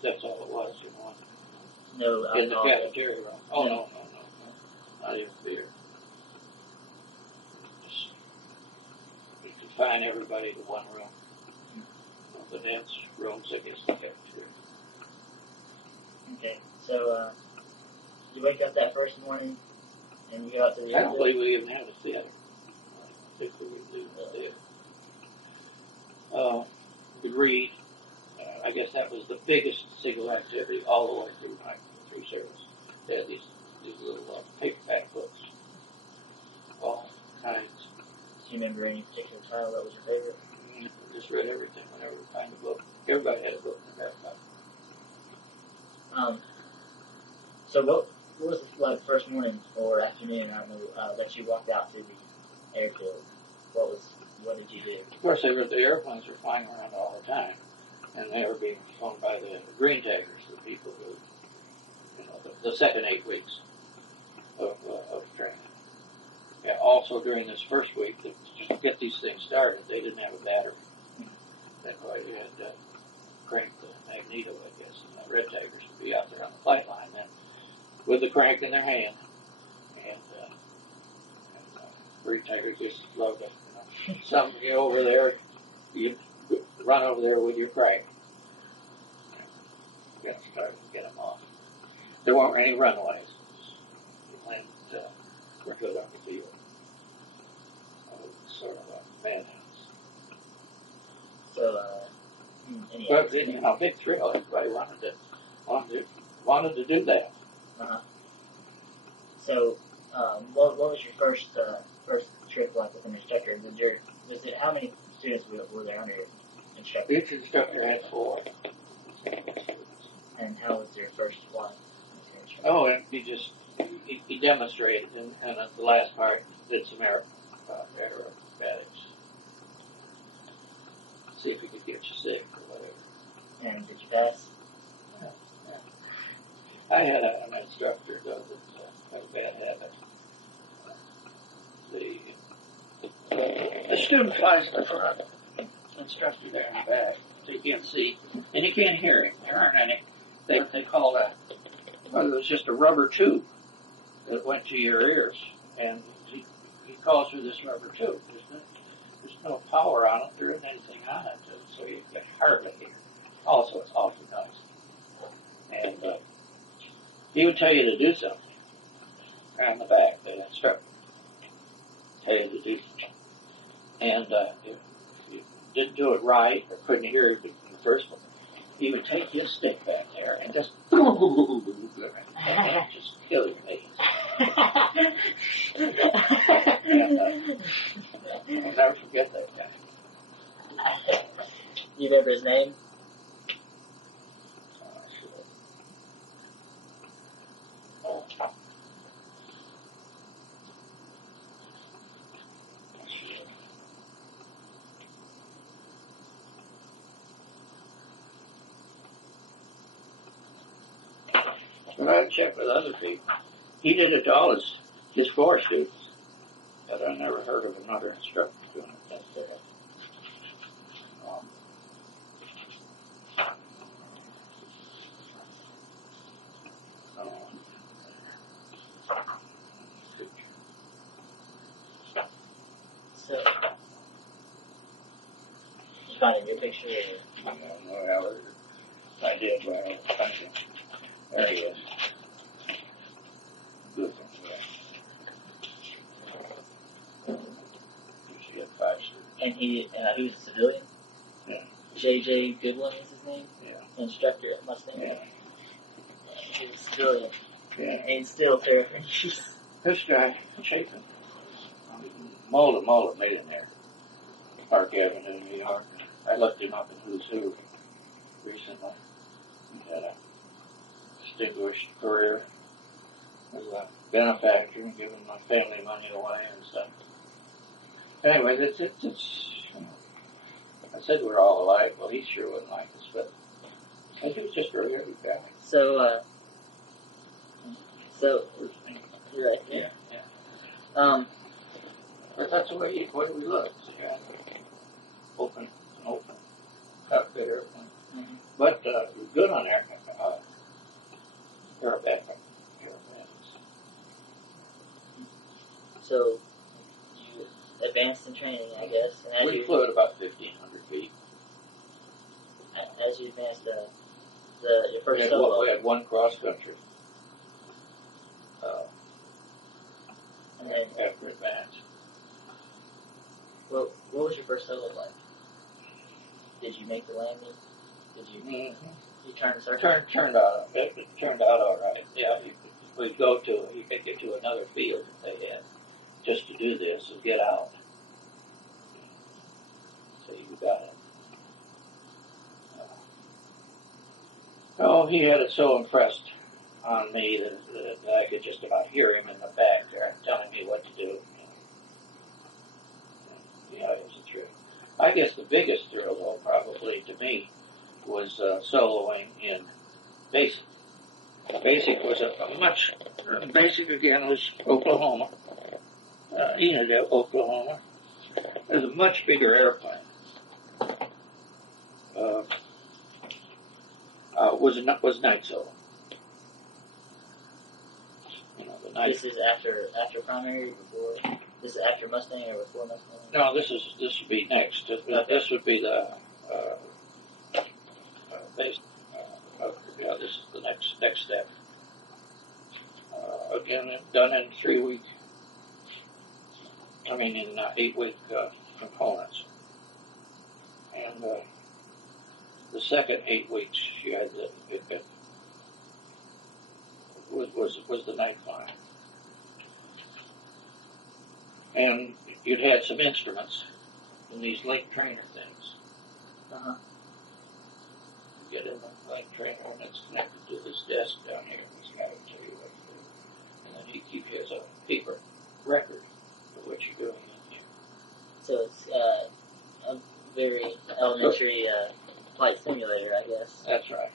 That's all it was, No, in the cafeteria room. Oh, no. Not even beer. Just confine everybody to one room. The dance rooms, I guess, the cafeteria. Okay, so you wake up that first morning and you go out to the. I don't believe we even had a theater. I think we would do the theater. We could read. I guess that was the biggest single activity all the way through service. They had these little paperback books, all kinds. Do you remember any particular title that was your favorite? We just read everything whenever we find a book. Everybody had a book in their backpack. So what was the first morning or afternoon? I don't know that you walked out to the airfield. What did you do? Of course, the airplanes were flying around all the time, and they were being flown by the green taggers, the people who, the second 8 weeks of training. Yeah, also during this first week, to get these things started, they didn't have a battery. That's why they had to crank the magneto, I guess, and the red taggers would be out there on the flight line then with the crank in their hand, and green taggers just loved it. Something get over there, you run over there with your crank. Get them started, get them off. There weren't any runaways. The planes were good on the field. It was sort of a madhouse. So, but big thrill. Everybody wanted to do that. So, what was your first trip like with an instructor? How many students were there under your instructor? Each instructor had 4. And how was your first flight? Oh, and he demonstrated, and at the last part, did some aerobatics. See if he could get you sick or whatever. And did you pass? Yeah. I had an instructor, though, that had a bad habit. The student flies in the front, instructor there in the back, so you can't see, and you can't hear him. There aren't any. They called it was just a rubber tube that went to your ears, and he calls through this rubber tube. There's no power on it. There isn't anything on it, so you can hardly hear. Also, it's awfully noisy. And he would tell you to do something on the back, the instructor. Tell you to do something. And if you didn't do it right or couldn't hear it in the first one, he would take his stick back there and just kill your face. But I checked with other people. He did it to all his floor students, but I never heard of another instructor doing it that way. So, you find a new picture? Or? Well, I did. Well, there he is. Good one. He got 5 students. And he was a civilian? Yeah. J.J. Goodwin is his name? Yeah. Instructor at Mustang? Yeah. He was a civilian. Yeah. And he's still terrifying. This guy, Chapin, Mola made him there. Park Avenue, New York. I looked him up in Who's Who recently. He had a distinguished career as a benefactor and giving my family money away and stuff. Anyway, it's you know, I said we're all alike. Well, he sure wouldn't like us, but I think it's just a really good guy. So, you're right. Yeah. But that's the way we look. Yeah. Open, outfit, everything. Mm-hmm. But good on airbags. So, you advanced in training, I guess. And We flew at about 1,500 feet. As you advanced, your first solo. We had one cross country. And then, After advance. what was your first solo like? Did you make the landing? Did you? Mm-hmm. You turn the circle? Turned out all right. Yeah, you could get to another field that they had just to do this and get out. So you got it. He had it so impressed on me that I could just about hear him in the back there telling me what to do. Yeah, it was a thrill. I guess the biggest thrill, though, probably to me, was soloing in Basic. Basic was Basic again was Oklahoma, Inicted, Oklahoma. It was a much bigger airplane. Was night solo. You know, the night. This is after primary, before. This is after Mustang or before Mustang? No, this would be next. This would be the base. This is the next step. Again, done in 3 week. I mean, in 8-week components. And the second 8 weeks, she had was the night flying. And you'd had some instruments in these link trainer things. Uh-huh. You get in the link trainer and it's connected to this desk down here, and this guy will tell you what to do. And then he has a paper record of what you're doing in here. So it's a very elementary flight simulator, I guess. That's right.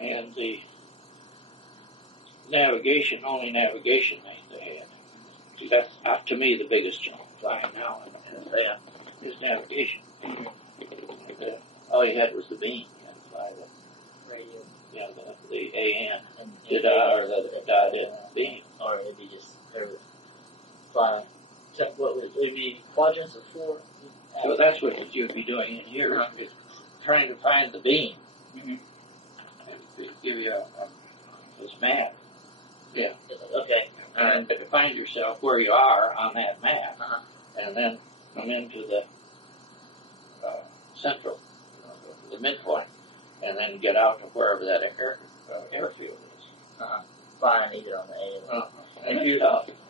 And the only navigation they had. See, that's to me the biggest challenge flying now is navigation. Mm-hmm. All you had was the beam. You had to fly the Radio. Yeah, the AN, And the dot-in beam. Or it'd be just fly. What would it be? Quadrants of 4? So that's what you'd be doing in here, is trying to find the beam. Mm-hmm. And give you this map. Yeah. Okay. And to find yourself where you are on that map, and then come into the central, the midpoint, and then get out to wherever that airfield is. Flying either on the A. And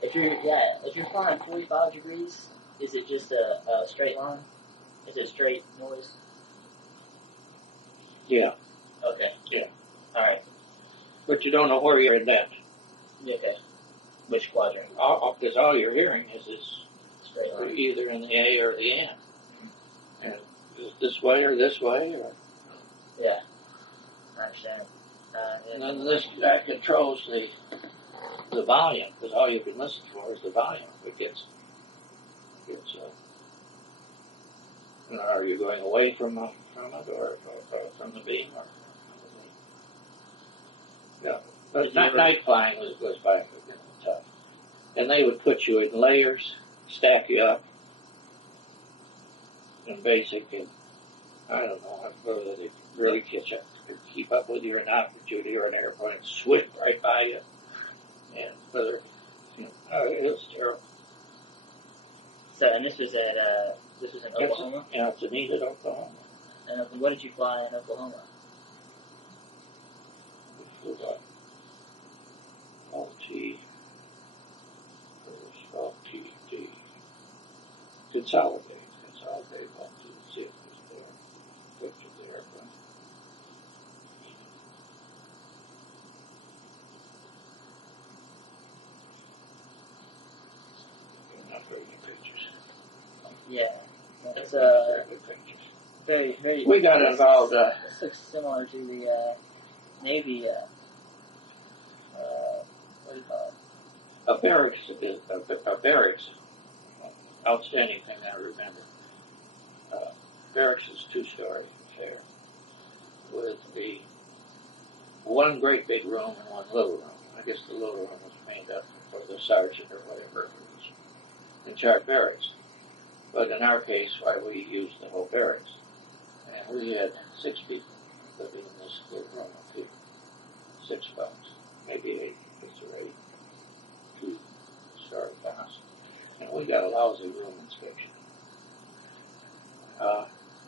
if you're flying 45 degrees, is it just a straight line? Is it straight noise? Yeah. Okay. Yeah. All right. But you don't know where you're in that. Okay. Which quadrant? Because all you're hearing is this Straight line. either in the A or the N. And is it this way or this way? Or Yeah. I understand. And then this guy controls the volume, because all you can listen for is the volume. It gets are you going away from it or from the beam? Yeah, but night flying was tough. And they would put you in layers, stack you up, and basically, I don't know whether they really keep up with you or not, but you'd hear an airplane swift right by you. And whether, it was terrible. So, and this was in Oklahoma? Yeah, it's Inicted, Oklahoma. And what did you fly in Oklahoma? We flew LTD. Consolidate 126 was there. Picture of the airplane. Not very good pictures. Yeah. It's very good pictures. Very, very. We got involved. This looks similar to the Navy. What do you call it? A barracks. Outstanding thing I remember. Barracks is 2-story affair with one great big room and one little room. I guess the little room was made up for the sergeant or whatever was in charge barracks. But in our case, we used the whole barracks. And we had 6 people living in this little room up here. 6 bunks, maybe 8, 6 or 8. 2-story house. And we got a lousy room inspection.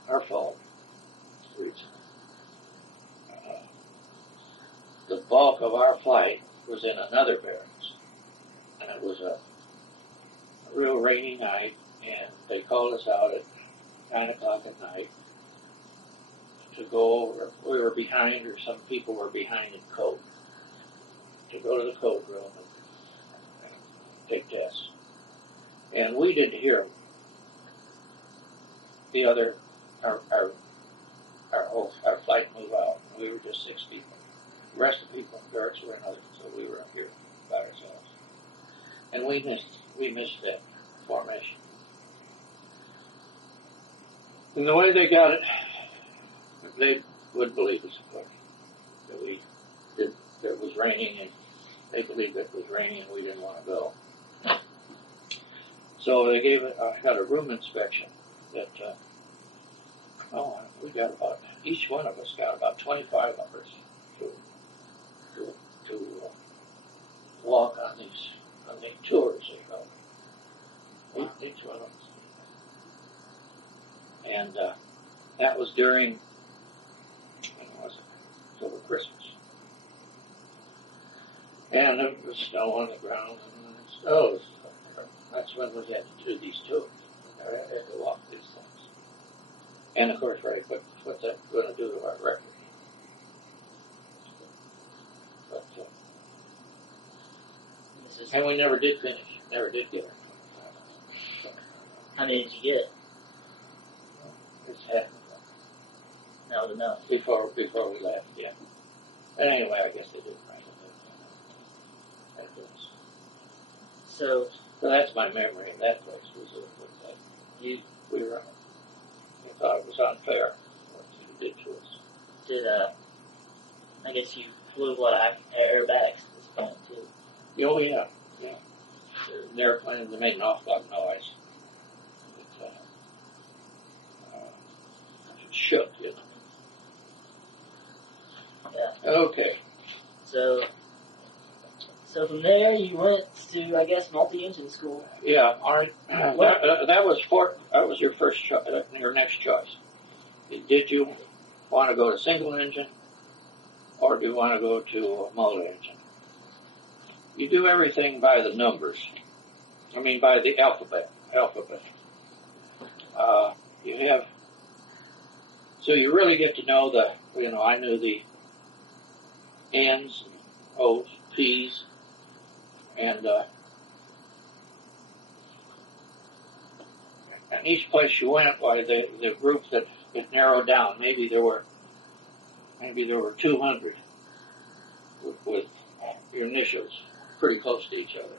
Our fault. The bulk of our flight was in another barracks. And it was a real rainy night, and they called us out at 9 o'clock at night to go over. We were behind, or some people were behind in code, to go to the code room and take tests. And we didn't hear them. The other, our flight moved out. We were just 6 people. The rest of the people in barracks were in others, so we were up here by ourselves. And we missed that formation. And the way they got it, they would believe us, of course. That it was raining, and they believed it was raining, and we didn't want to go. So they got a room inspection that, we got each one of us got about 25 numbers to walk on these tours, each one of us. And that was during, when was it? Over Christmas. And there was snow on the ground, and that's when we had to do these tours. I had to walk these things. And of course, right, what's that going to do to our record? But, and we never did finish. Never did get it. How many did you get? It's half. That was enough. Before we left, yeah. But anyway, I guess they did right. So that's my memory of that place. We thought it was unfair what you did to us. I guess you flew a lot of airbags at this point too? Oh yeah. The airplane, they made an awful lot of noise. It shook, Yeah. Okay. So from there you went to, I guess, multi-engine school. Yeah, that was your first your next choice. Did you want to go to single engine, or do you want to go to a multi-engine? You do everything by the numbers. I mean, by the alphabet. You have, so you really get to know I knew the N's, O's, P's, and each place you went, the group that it narrowed down, maybe there were 200 with your initials pretty close to each other.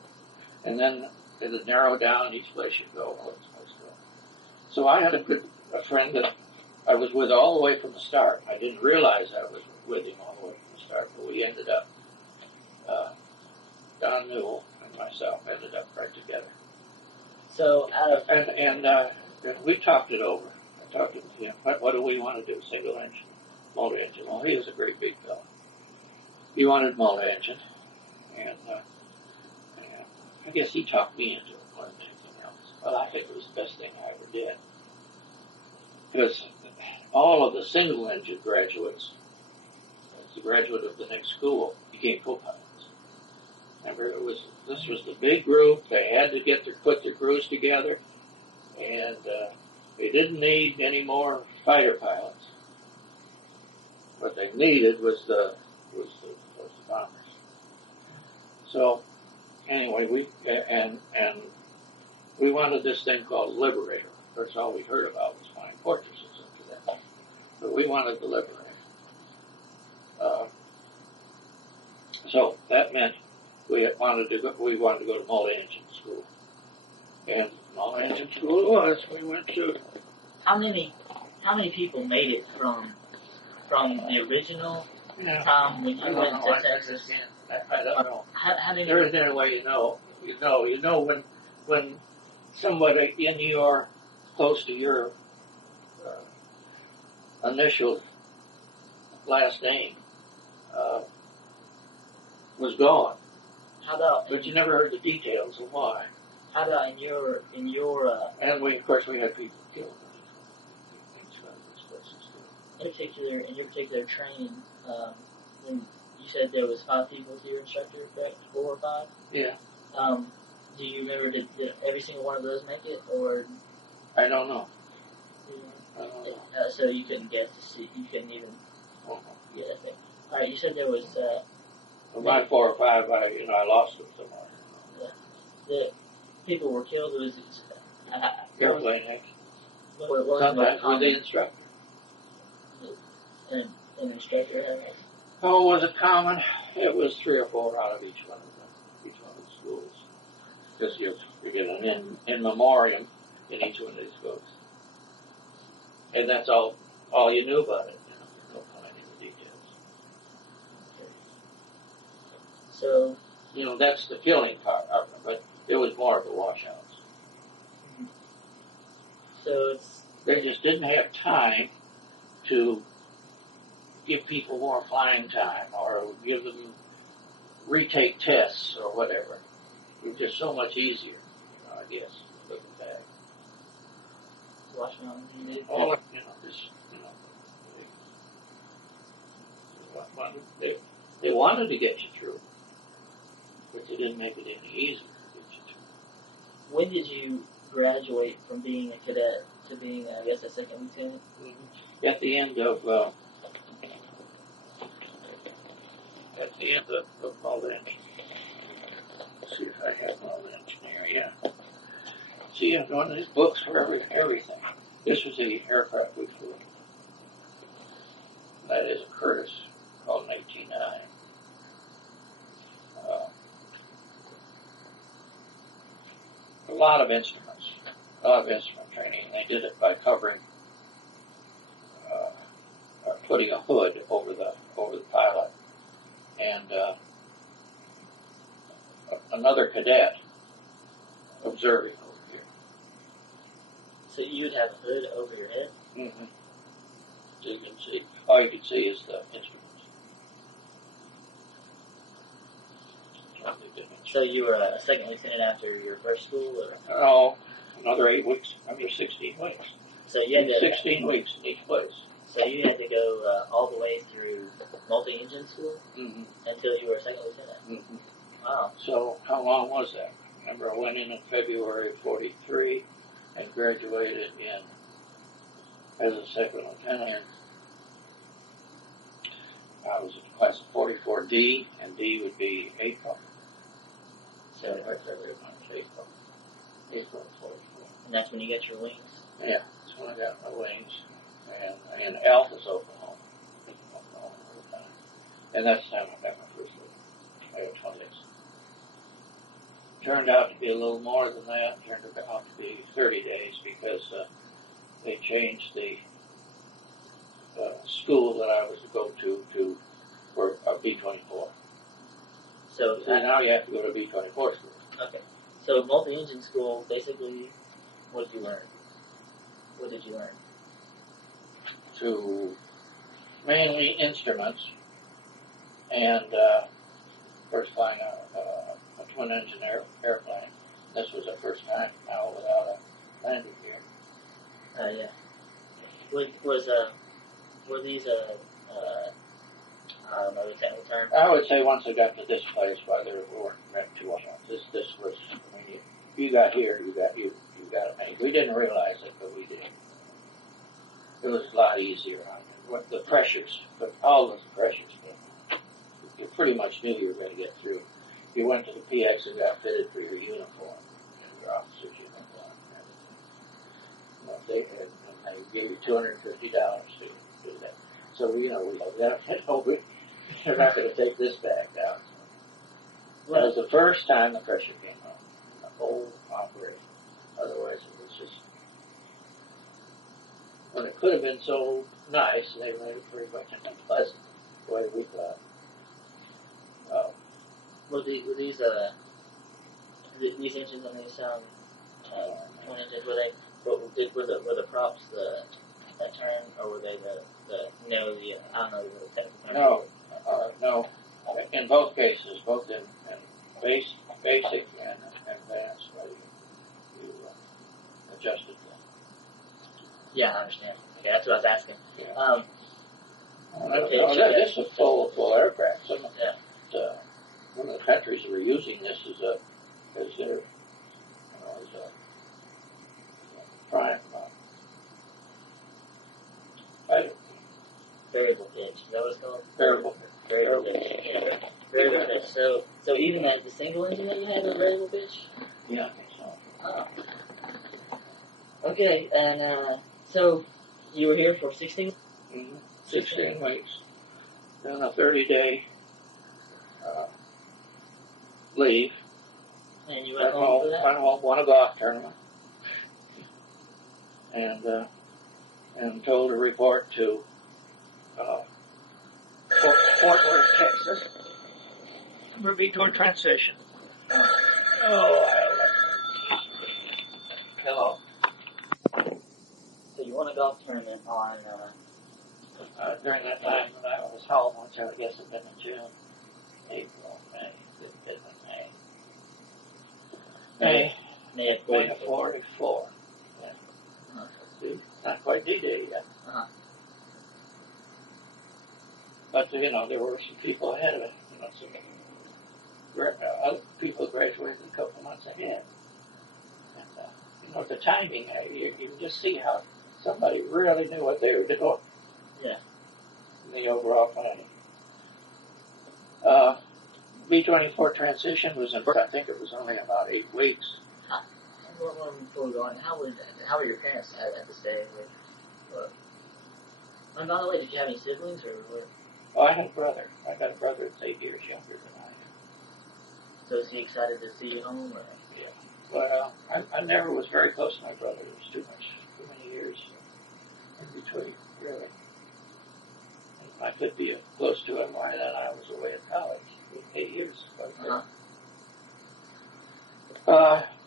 And then it would narrow down each place you go. So I had a friend that I was with all the way from the start. I didn't realize I was with him all the way from the start, but we ended up, Don Newell and myself ended up right together. So, and we talked it over. I talked to him. What do we want to do? Single engine, motor engine. Well, he was a great big fellow. He wanted motor engine, and I guess he talked me into it more than anything else. Well, I think it was the best thing I ever did. Because all of the single engine graduates, as a graduate of the next school, became co-pilots. Remember, this was the big group. They had to put their crews together, and they didn't need any more fighter pilots. What they needed was the bombers. So anyway, we wanted this thing called Liberator. That's all we heard about was flying fortresses after that. But we wanted the Liberator. So that meant we wanted to go to multi-engine school. And multi-engine school it was. We went to. how many people made it from the original time when you went to Texas? I don't know. How many? There isn't any way you know when somebody in your close to your initial last name was gone. How about? But you never heard the details of why. How about in your? And of course we had people killed. In your particular training, when you said there was 5 people to your instructor, correct? 4 or 5? Yeah. Do you remember, did every single one of those make it, or? I don't know. Yeah. I don't know. So you couldn't guess, you couldn't even. Yeah. Okay. All right. You said there was. My 4 or 5, I lost them somewhere. Yeah. The people were killed. It was. Airplane accident. Sometimes with the instructor. An instructor had. Oh, was it common? It was 3 or 4 out of each one of the schools. Because you get an in memoriam in each one of these schools, and that's all you knew about it. You don't know any of the details. So that's the killing part of it, but it was more of the washouts. So they just didn't have time to give people more flying time or give them retake tests or whatever. It was just so much easier, I guess, looking back. Watching on TV. All they wanted to get you through, but they didn't make it any easier to get you through. When did you graduate from being a cadet to being, I guess, a second lieutenant? Mm-hmm. At the end of all engine. Let's see if I have all the engineer. Yeah. See, I'm doing these books for everything. This was the aircraft we flew. That is a Curtiss called an 18-9. A lot of instrument training. They did it by covering, putting a hood over the pilot, and another cadet observing over here. So you'd have a hood over your head? Mm-hmm. So you can see. All you can see is the instruments. So you were a second lieutenant after your first school, or? Oh, another 8 weeks. 16 weeks. So you had 16 weeks in each place. So you had to go all the way through multi-engine school until you were a second lieutenant. Mm-hmm. Wow. So how long was that? Remember, I went in February of '43 and graduated as a second lieutenant. I was in class of 44D, and D would be April. So right February, March, April of 44. And that's when you get your wings? Yeah, that's when I got my wings. And Alpha's Oklahoma. And that's the time I got my first They were 20s. Turned out to be a little more than that. Turned out to be 30 days because they changed the school that I was to go to for a B-24. So now you have to go to B-24 school. Okay. So multi-engine school, basically, what did you learn? What did you learn? To mainly instruments and first flying a twin-engine airplane. This was the first time now without a landing gear. Yeah. Were these I don't know the technical term. I would say once I got to this place, why there weren't too much. This was when you got here, you got it made. We didn't realize it, but we did. It was a lot easier on it. What the pressures, but all those pressures, you pretty much knew you were going to get through. You went to the PX and got fitted for your uniform, your officer's uniform, and everything. And they gave you $250 to do that. So we they're not going to take this back out. So that was the first time the pressure came on in the whole operation. Otherwise, it was just when it could have been so nice, they made it pretty much unpleasant the way we thought. Were these engines on these twin engines? Were the props that turn, or were they I don't know the technical term. No. In both cases, both in basic and advanced, you adjusted them. Yeah, I understand. Okay, that's what I was asking. Yeah. Okay, this is a full aircraft. One of the countries that were using this as their prime fighter. Variable pitch. Is that what it's called? Variable pitch. Yeah. Variable pitch. So even at the single engine that you had a variable pitch? Yeah, I think so. Oh. Okay, and so you were here for 16? Mm-hmm. 16 weeks. Then a 30-day leave. And you went home for that? Went home, won a golf tournament. And told to report to Fort Worth, Texas. We'll be toward transition. Hello. So you won a golf tournament on... during that time when I was home, which I guess had been in June, April, May, May of 44. Yeah. Not quite D-Day yet. Uh-huh. But, there were some people ahead of it. Some other people graduated a couple months ahead. And, the timing, you can just see how somebody really knew what they were doing. Yeah. In the overall planning. B-24 transition was I think it was only about 8 weeks. Before we go on, how were your parents at this day? And by the way, did you have any siblings or what? Oh, I had a brother. I got a brother that's 8 years younger than I am. So is he excited to see you home? Or? Yeah. Well, I never was very close to my brother. There was too many years in between, really. I could be close to him while then I was away at college. 8 years.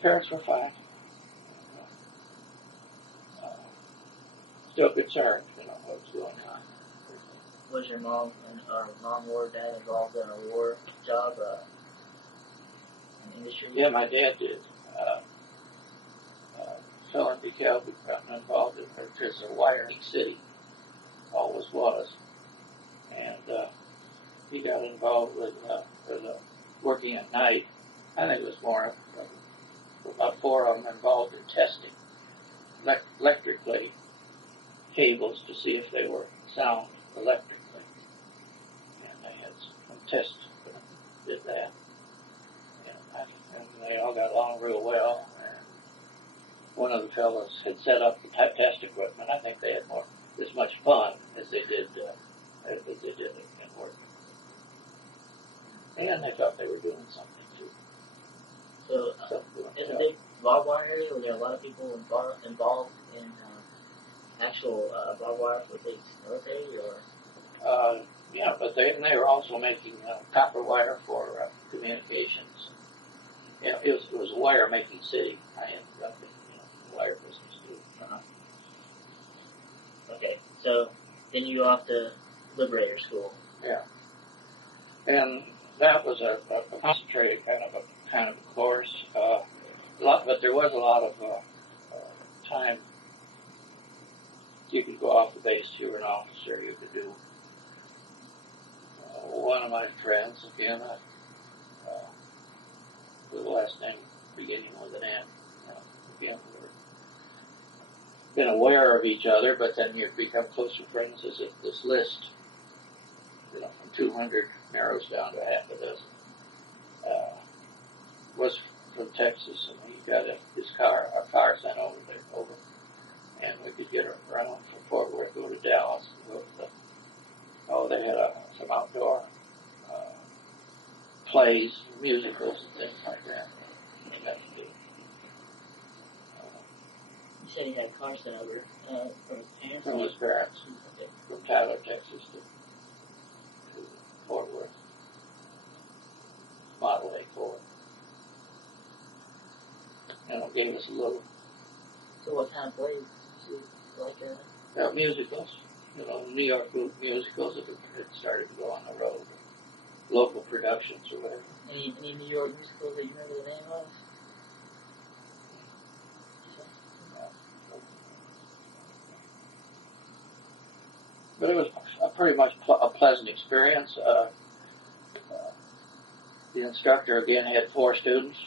Parents were fine. Still concerned, what was going on. Was your mom or dad involved in a war job, in industry? Yeah, my dad did. Phil and DeKalb got involved in there's a wiring city, always was. And he got involved with working at night. I think it was more about 4 of them involved in testing electrically cables to see if they were sound electrically. And they had some tests did that. And they all got along real well. And one of the fellows had set up the test equipment. I think they had as much fun as they did in work. And they thought they were doing something too. So, it's a big barbed wire area. Were there a lot of people involved in actual barbed wire for the military, or? Yeah, but they were also making copper wire for communications. Yeah, it was a wire making city. I ended up in the wire business too. Okay, so then you go off to Liberator School. Yeah, and that was a concentrated kind of a course. But there was a lot of time. You could go off the base. You were an officer. You could do. One of my friends, again, with the last name beginning with an M. Again, we've been aware of each other, but then you become closer friends as if this list, from 200 narrows down to half a dozen. Was from Texas, and he got our car sent over, and we could get around from Fort Worth, go to Dallas, and go to they had some outdoor plays, musicals, and things like that. They got to do. You said he had a car sent over from his parents? From his parents, from Tyler, Texas to Fort Worth. Model A Ford. And it gave us a little. So what kind of plays? Like musicals. New York group musicals that had started to go on the road. Local productions or whatever. Any New York musicals that you remember the name of? But it was pretty much a pleasant experience. The instructor, again, had 4 students,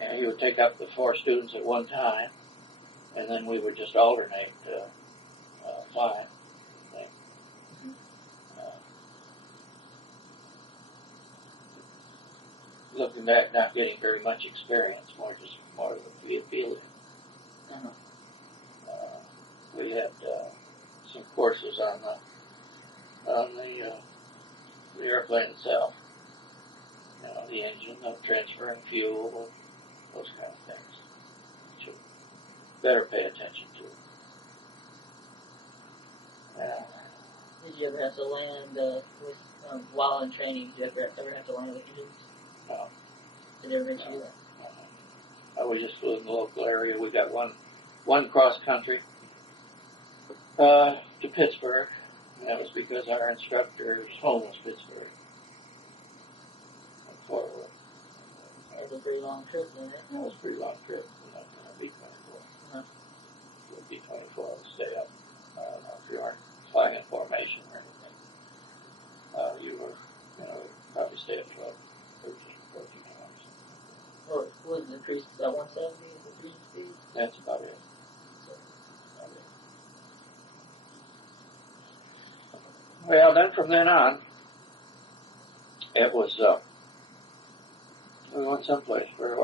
and he would take up the 4 students at one time, and then we would just alternate flying. Looking back, not getting very much experience, more of the feeling. We had some courses on the airplane itself. The engine, transferring fuel, those kind of things. Should better pay attention to. Did you ever have to land while in training? Did you ever have to land with Indians? No. Did they ever mention you that? We just flew in the local area. We got one cross country to Pittsburgh. And that was because our instructor's home was Pittsburgh. That was a pretty long trip, wasn't it? That was a pretty long trip. B-24. With B-24, would stay up. I don't know if you aren't flying in formation or anything. You probably stay up 12, 13, 14 hours. Or was the increase about 170 with the speed? That's about it. Well, then from then on, it was, we went someplace. Where